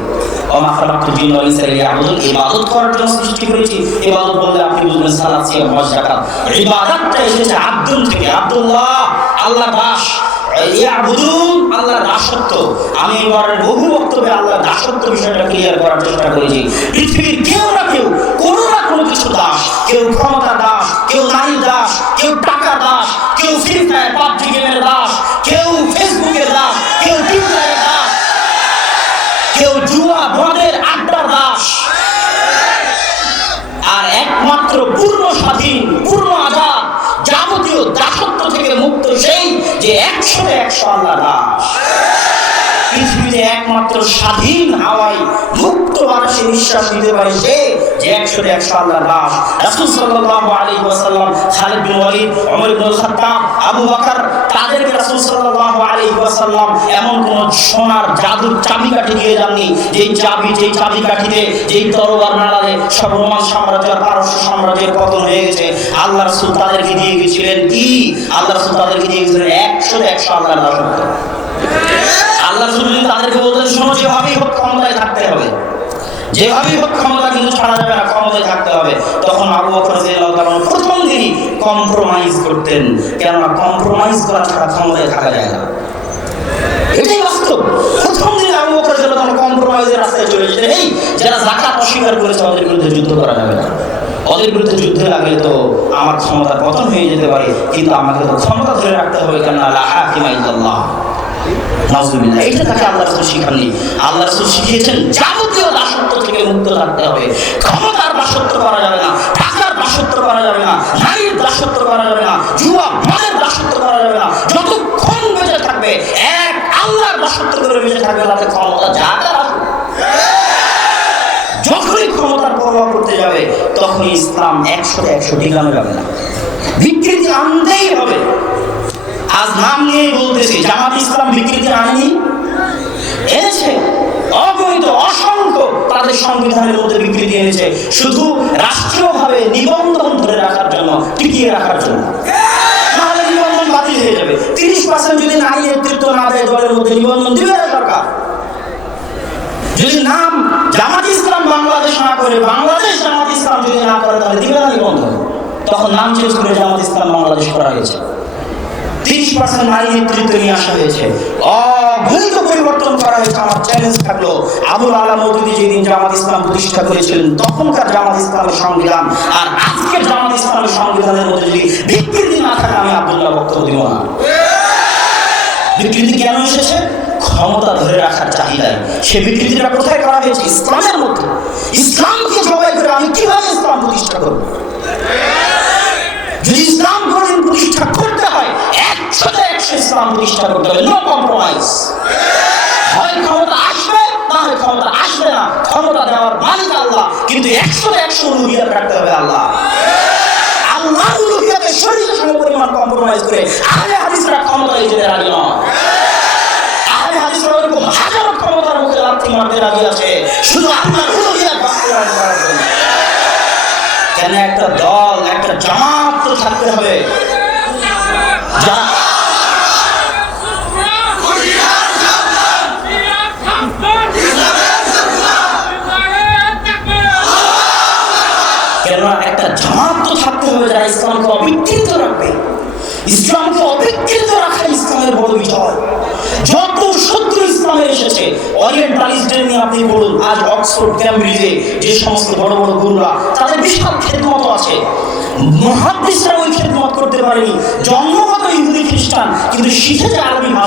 ওমা খালাকতুল জিন্না ওয়াল ইনসা ইল্লা লিয়াবুদুন, ইবাদত করার জন্য সৃষ্টি করেছি। ইবাদত বললে আপনি বুঝবেন সালাত, সিয়াম, হজ, যাকাত। ইবাদতটা এসেছে আব্দুল থেকে, আব্দুল্লাহ আল্লাহ দাস, ইয়াবুদুন আল্লাহর দাসত্ব। আমি এবার বহু বক্তব্যে আল্লাহর দাসত্ব বিষয়টা ক্লিয়ার করার চেষ্টা করেছি। পৃথিবীর কেউ না কেউ কোনো না কোনো কিছু দাস, কেউ ক্ষমতা দাস, কেউ নারী দাস, কেউ টাকা দাস, কেউ ফ্রি ফায়ার পাবজি গেমের দাস, কেউ ফেসবুকের দাস, কেউ টুইটারের দাস, কেউ জুয়া মদের আড্ডার দাস। আর একমাত্র পূর্ণ স্বাধীন, পূর্ণ আজাদ, যাবতীয় দাসত্ব থেকে মুক্ত সেই যে 100 আল্লাহ দাস। পৃথিবীতে একমাত্র স্বাধীন হাওয়ায় মুক্ত বাতাসে নিঃশ্বাস নিতে পারে সে যে 100 আল্লাহ দাস। রাসূল সাল্লাল্লাহু আলাইহি ওয়াসাল্লাম, খালিদ বিন ওয়ালিদ, ওমর ইবনে খাত্তাব, আবু বকর, তাদেরকে রাসূল সাল্লাল্লাহু আলাইহি ওয়াসাল্লাম এমন কোন সোনার জাদুর চাবিকাঠি দিয়ে যাননি যেই চাবিকাঠিতে যেই তরবার নাড়ালে সব রোমান সাম্রাজ্য আর পারস্য সাম্রাজ্যের পতন হয়ে গেছে। আল্লাহ রাসূল তাদেরকে দিয়ে গিয়েছিলেন কি? আল্লাহ রাসূল তাদেরকে দিয়ে গিয়েছিলেন 100 আল্লাহর দাসত্ব। আল্লাহ রাসূল তাদেরকে বলতেন, শোনো, যেভাবেই হোক ক্ষমতায় থাকতে হবে, যেভাবেই হোক ক্ষমতা কিন্তু ছাড়া যাবে না, ক্ষমতায় থাকতে হবে। তখন আবু বকর রাদিয়াল্লাহু তাআলা প্রথম দিনই কম্প্রোমাইজ করতেন, কেননা কম্প্রোমাইজ করা ছাড়া ক্ষমতায় থাকা যায় না। এটাই বাস্তব। প্রথম দিন আবু বকর রাদিয়াল্লাহু তাআলা কম্প্রোমাইজের রাস্তায় চলে এসেছেন। এই যারা যাকাত অস্বীকার করেছে ওদের বিরুদ্ধে যুদ্ধ করা যাবে না, ওদের বিরুদ্ধে যুদ্ধে লাগলে তো আমার ক্ষমতার পতন হয়ে যেতে পারে, কিন্তু আমাকে তো ক্ষমতা ধরে রাখতে হবে, কেননা লা হাকিমা ইল্লাল্লাহ। নাউযুবিল্লাহ। এটা তাকে আল্লাহ রাসূল শিখাননি। আল্লাহ রাসূল শিখিয়েছেন যাবতীয় দাসত্ব থেকে মুক্ত থাকতে হবে। ক্ষমতার দাসত্ব করা যাবে না, টাকার দাসত্ব করা যাবে না, নারীর দাসত্ব করা যাবে না, জুয়া মদের দাসত্ব করা যাবে না। যতক্ষণ বেঁচে থাকবে এক আল্লাহর দাসত্ব করে বেঁচে থাকবে, তাতে ক্ষমতা যা তার আসুক। যখনই ক্ষমতার পরোয়া করতে যাবে তখনই ইসলাম 100 ঠিকানো যাবে না, বিকৃতি আনতেই হবে। আজ নাম নিয়ে বলতেছি, জামাত ইসলাম বিকৃতি আনেনি, এনেছে। অগণিত অসংখ্য তাদের সংবিধানের মধ্যে বিকৃতি এনেছে, শুধু রাষ্ট্রীয়ভাবে নিবন্ধন ধরে রাখার জন্য, টিকিয়ে রাখার জন্য। নাহলে নিবন্ধন বাতিল হয়ে যাবে। 30% যদি নারী নেতৃত্ব না দেয় দলের মধ্যে, নিবন্ধন দিবে না সরকার। যদি নাম জামাত ইসলাম বাংলাদেশ না করে, বাংলাদেশ জামাত ইসলাম যদি না করে, তাহলে দিবে না নিবন্ধন। তখন নাম চেঞ্জ করে জামাত ইসলাম বাংলাদেশ করা হয়েছে। 30% নারী নেতৃত্ব নিয়ে আসা হয়েছে, অবৈধ পরিবর্তন করা হয়েছে। আমার চ্যালেঞ্জ থাকলো, আবুল আলা মওদুদী যেদিন জামাত ইসলাম প্রতিষ্ঠা করেছিলেন তখনকার জামাত ইসলামের সংবিধান আর আজকের জামাত ইসলামের সংবিধানের মধ্যে যদি বিকৃতি না থাকে, আমি আব্দুল্লাহ বক্তব্য দিব না। বিকৃতি কেন এসেছে? ক্ষমতা ধরে রাখার চাহিদায়। সে বিকৃতিটা কোথায় করা হয়েছে? ইসলামের মধ্যে। ইসলামকে জবাই করে আমি কিভাবে ইসলাম প্রতিষ্ঠা করব? যদি ইসলাম কোনদিন প্রতিষ্ঠা করতে হয় 100 ইসলাম প্রতিষ্ঠা করতে হবে, নো কম্প্রোমাইজ। হয় ক্ষমতা আসবে, না হয় ক্ষমতা আসবে না। ক্ষমতা দেওয়ার মালিক আল্লাহ, কিন্তু 100 উলুহিয়াত রাখতে হবে আল্লাহ। আল্লাহ উলুহিয়াতের শরীরে সমপরিমাণ কম্প্রোমাইজ করে আহলে হাদিসরা ক্ষমতায় যেতে রাজি নয়। আহলে হাদিসরা এরকম হাজারো ক্ষমতার মুখে লাথি মারতে রাজি আছে শুধু আল্লাহর উলুহিয়াত বাস্তবায়ন করার জন্য। কেন? একটা দল, একটা জামাত তো থাকতে হবে। কেন? একটা জামাত তো থাকতে হবে যারা ইসলামকে অবিকৃত রাখবে। ইসলামকে অবিকৃত রাখা ইসলামের বড় বিষয়। যত শত্রু ইসলামে এসেছে, ওরিয়েন্টালিস্টদের নিয়ে আপনি বলুন, আজ অক্সফোর্ড ক্যামব্রিজে যে সমস্ত বড় বড় গুরুরা, তাদের বিশাল খেদমত আছে। মুহাদ্দিসরা ওই খেদমত করতে পারেনি। জন্মগত ইহুদি খ্রিস্টান, কিন্তু শিখেছে আরবি ভাষা।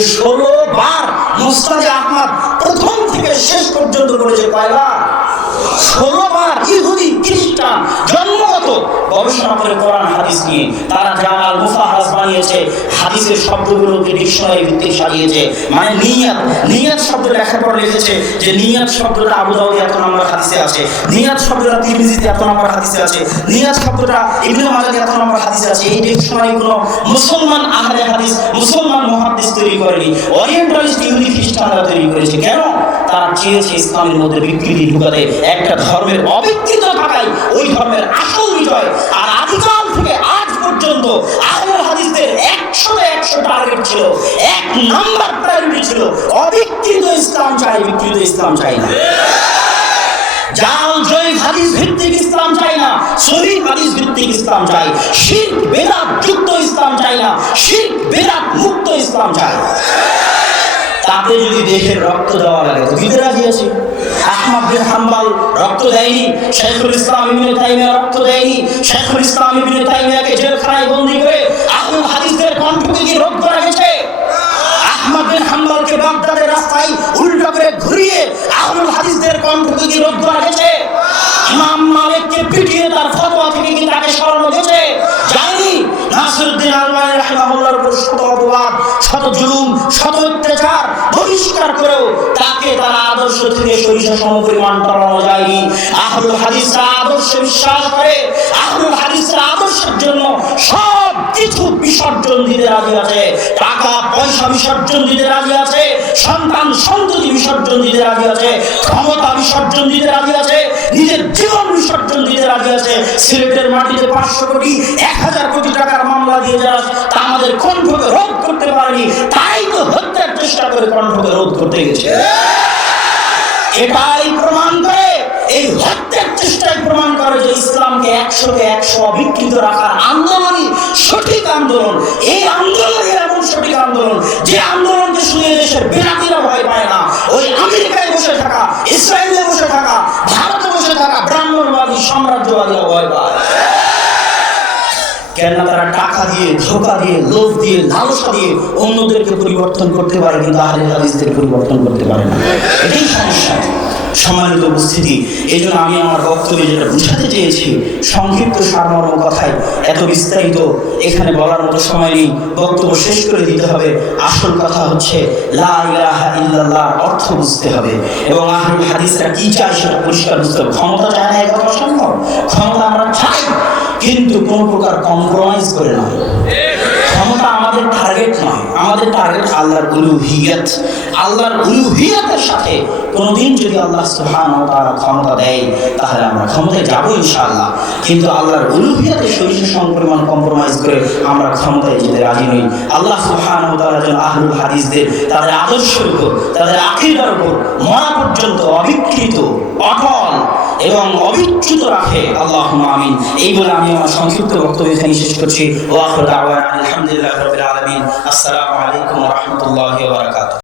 যে 16 বার মুসনাদে আহমদ প্রথম থেকে শেষ পর্যন্ত বলেছে কয়বার? 16 বার। ইহুদি খ্রিস্টান জন্মগত গবেষণা করে কোরআন হাদিস নিয়ে তারা জামাল মুফাহাস বানিয়েছে, হাদিসের শব্দগুলোকে ডিকশনারি ভিত্তিক সাজিয়েছে। মানে নিয়াত শব্দটা লেখার পর লিখেছে যে নিয়াত শব্দটা আবু দাউদে এত নম্বর হাদিসে আছে, নিয়াত শব্দটা তিরমিজিতে এত নম্বর হাদিসে আছে, নিয়াত শব্দটা ইবনে মাজাহতে এত নম্বর হাদিসে আছে। এই ডিকশনারিগুলো মুসলমান আহলে হাদিস, মুসলমান মুহাদ্দিস তৈরি করেনি, ওরিয়েন্টালিস্ট ইহুদি খ্রিস্টানরা তৈরি করেছে। কেন? তারা চেয়েছে ইসলামের মধ্যে বিকৃতি ঢুকাতে, একটা ধর্মের অবিকৃত থাকাই ওই ধর্মের আসল বিজয়। আর আদিকাল থেকে আজ পর্যন্ত আহলে হাদিসদের 100 টার্গেট ছিল, 1 নাম্বার প্রায়োরিটি ছিল অবিকৃত ইসলাম চাই, বিকৃত ইসলাম চাই না। জাল জয়ী হাদিস ভিত্তিক ইসলাম চাই না, সহিহ হাদিস ভিত্তিক ইসলাম চাই। শিরক বিদআত যুক্ত ইসলাম চাই না, শিরক বিদআত মুক্ত ইসলাম চাই। তাতে যদি দেহের রক্ত দেওয়া লাগে তো দিতে রাজি আছি। আহমদ বিন হাম্বল রক্ত দেয়নি, শাইখুল ইসলাম ইবনে তাইমিয়া রক্ত দেয়নি। শাইখুল ইসলাম ইবনে তাইমিয়াকে জেলখানায় বন্দী করে আহলে হাদিসদের কণ্ঠকে কি রোধ করা গেছে? আহমদ বিন হাম্বলকে বাগদাদের রাস্তায় উল্টো করে ঘুরিয়ে আহলে হাদিসদের কণ্ঠকে কি রোধ করা গেছে? ইমাম মালিককে পিটিয়ে তার ফতোয়া থেকে কি তাকে সরানো গেছে? জানি। নাসিরউদ্দিন আলবানী রাহিমাহুল্লাহর উপর শত অপবাদ, শত জুলুম, শত অত্যাচার বহিষ্কার করেও তাকে তার আদর্শ থেকে সরিষা সমপরিমাণ টলানো যায়নি। আহলুল হাদিসরা আদর্শে বিশ্বাস করে, আহলুল হাদিসরা আদর্শের জন্য সব কিছু বিসর্জন দিতে রাজি আছে। টাকা পয়সা বিসর্জন দিতে রাজি আছে, সন্তান সন্ততি বিসর্জন দিতে রাজি আছে, ক্ষমতা বিসর্জন দিতে রাজি আছে, নিজের জীবন বিসর্জন দিতে রাজি আছে। সিলেটের মাটিতে 500 কোটি 1000 কোটি টাকার মামলা দিয়ে যারা তা আমাদের কণ্ঠকে রোধ করতে পারেনি, তাই তো হত্যার চেষ্টা করে কণ্ঠকে রোধ করতে গেছে। এটাই প্রমাণ করে, এই হত্যার চেষ্টাই প্রমাণ করে যে ইসলামকে 100 অবিকৃত রাখার আন্দোলনই সঠিক আন্দোলন। এই আন্দোলনই এমন সঠিক আন্দোলন যে আন্দোলনকে শুনে দেশের বেনাতিরা ভয় পায় না। ওই আমেরিকায় বসে থাকা, ইসরায়েলে বসে থাকা, ভারতে বসে থাকা ব্রাহ্মণবাদী সাম্রাজ্যবাদীরা ভয় পায়। কেন? তারা টাকা দিয়ে, ধোঁকা দিয়ে, লোভ দিয়ে, লালসা দিয়ে অন্যদেরকে পরিবর্তন করতে পারে, কিন্তু আহলে হাদিসদের পরিবর্তন করতে পারে না। এটাই সমস্যা। সম্মানিত উপস্থিতি, এই জন্য আমি আমার বক্তব্যে যেটা বুঝাতে চেয়েছি, সংক্ষিপ্ত সারমর্ম কথায় এত বিস্তারিত এখানে বলার মতো সময় নেই, বক্তব্য শেষ করে দিতে হবে। আসল কথা হচ্ছে লা ইলাহা ইল্লাল্লাহর অর্থ বুঝতে হবে এবং আহলে হাদিসরা কি চায় সেটা পরিষ্কার বুঝতে হবে। ক্ষমতা চায় না, এটা অসম্ভব। ক্ষমতা আমরা চাই, কিন্তু কোনো প্রকার কম্প্রোমাইজ করে নয়। ক্ষমতা আমাদের টার্গেট নয়, আমাদের টার্গেট আল্লাহর উলুহিয়ত। আল্লাহর উলুহিয়তের সাথে কোনোদিন যদি আল্লাহ সুবহানাহু ওয়া তাআলা ক্ষমতা দেয় তাহলে আমরা ক্ষমতায় যাব ইনশাআল্লাহ, কিন্তু আল্লাহর উলুহিয়তে সরিষা সমপরিমাণ কম্প্রোমাইজ করে আমরা ক্ষমতায় যেতে রাজি নই। আল্লাহ সুবহানাহু ওয়া তাআলা যেন আহলুল হাদিসদের তাদের আদর্শের উপর, তাদের আকীদার উপর মরা পর্যন্ত অবিকৃত, অটল এবং অবিচ্যুত রাখে। আল্লাহুম্মা আমিন। এই বলে আমি আমার সংক্ষিপ্ত বক্তব্য এখানে শেষ করছি। ওয়া আখিরু দাওয়ানা আলহামদুলিল্লাহি রাব্বিল আলামিন। আসসালামু আলাইকুম ওয়া রাহমাতুল্লাহি ওয়া বারাকাতুহু।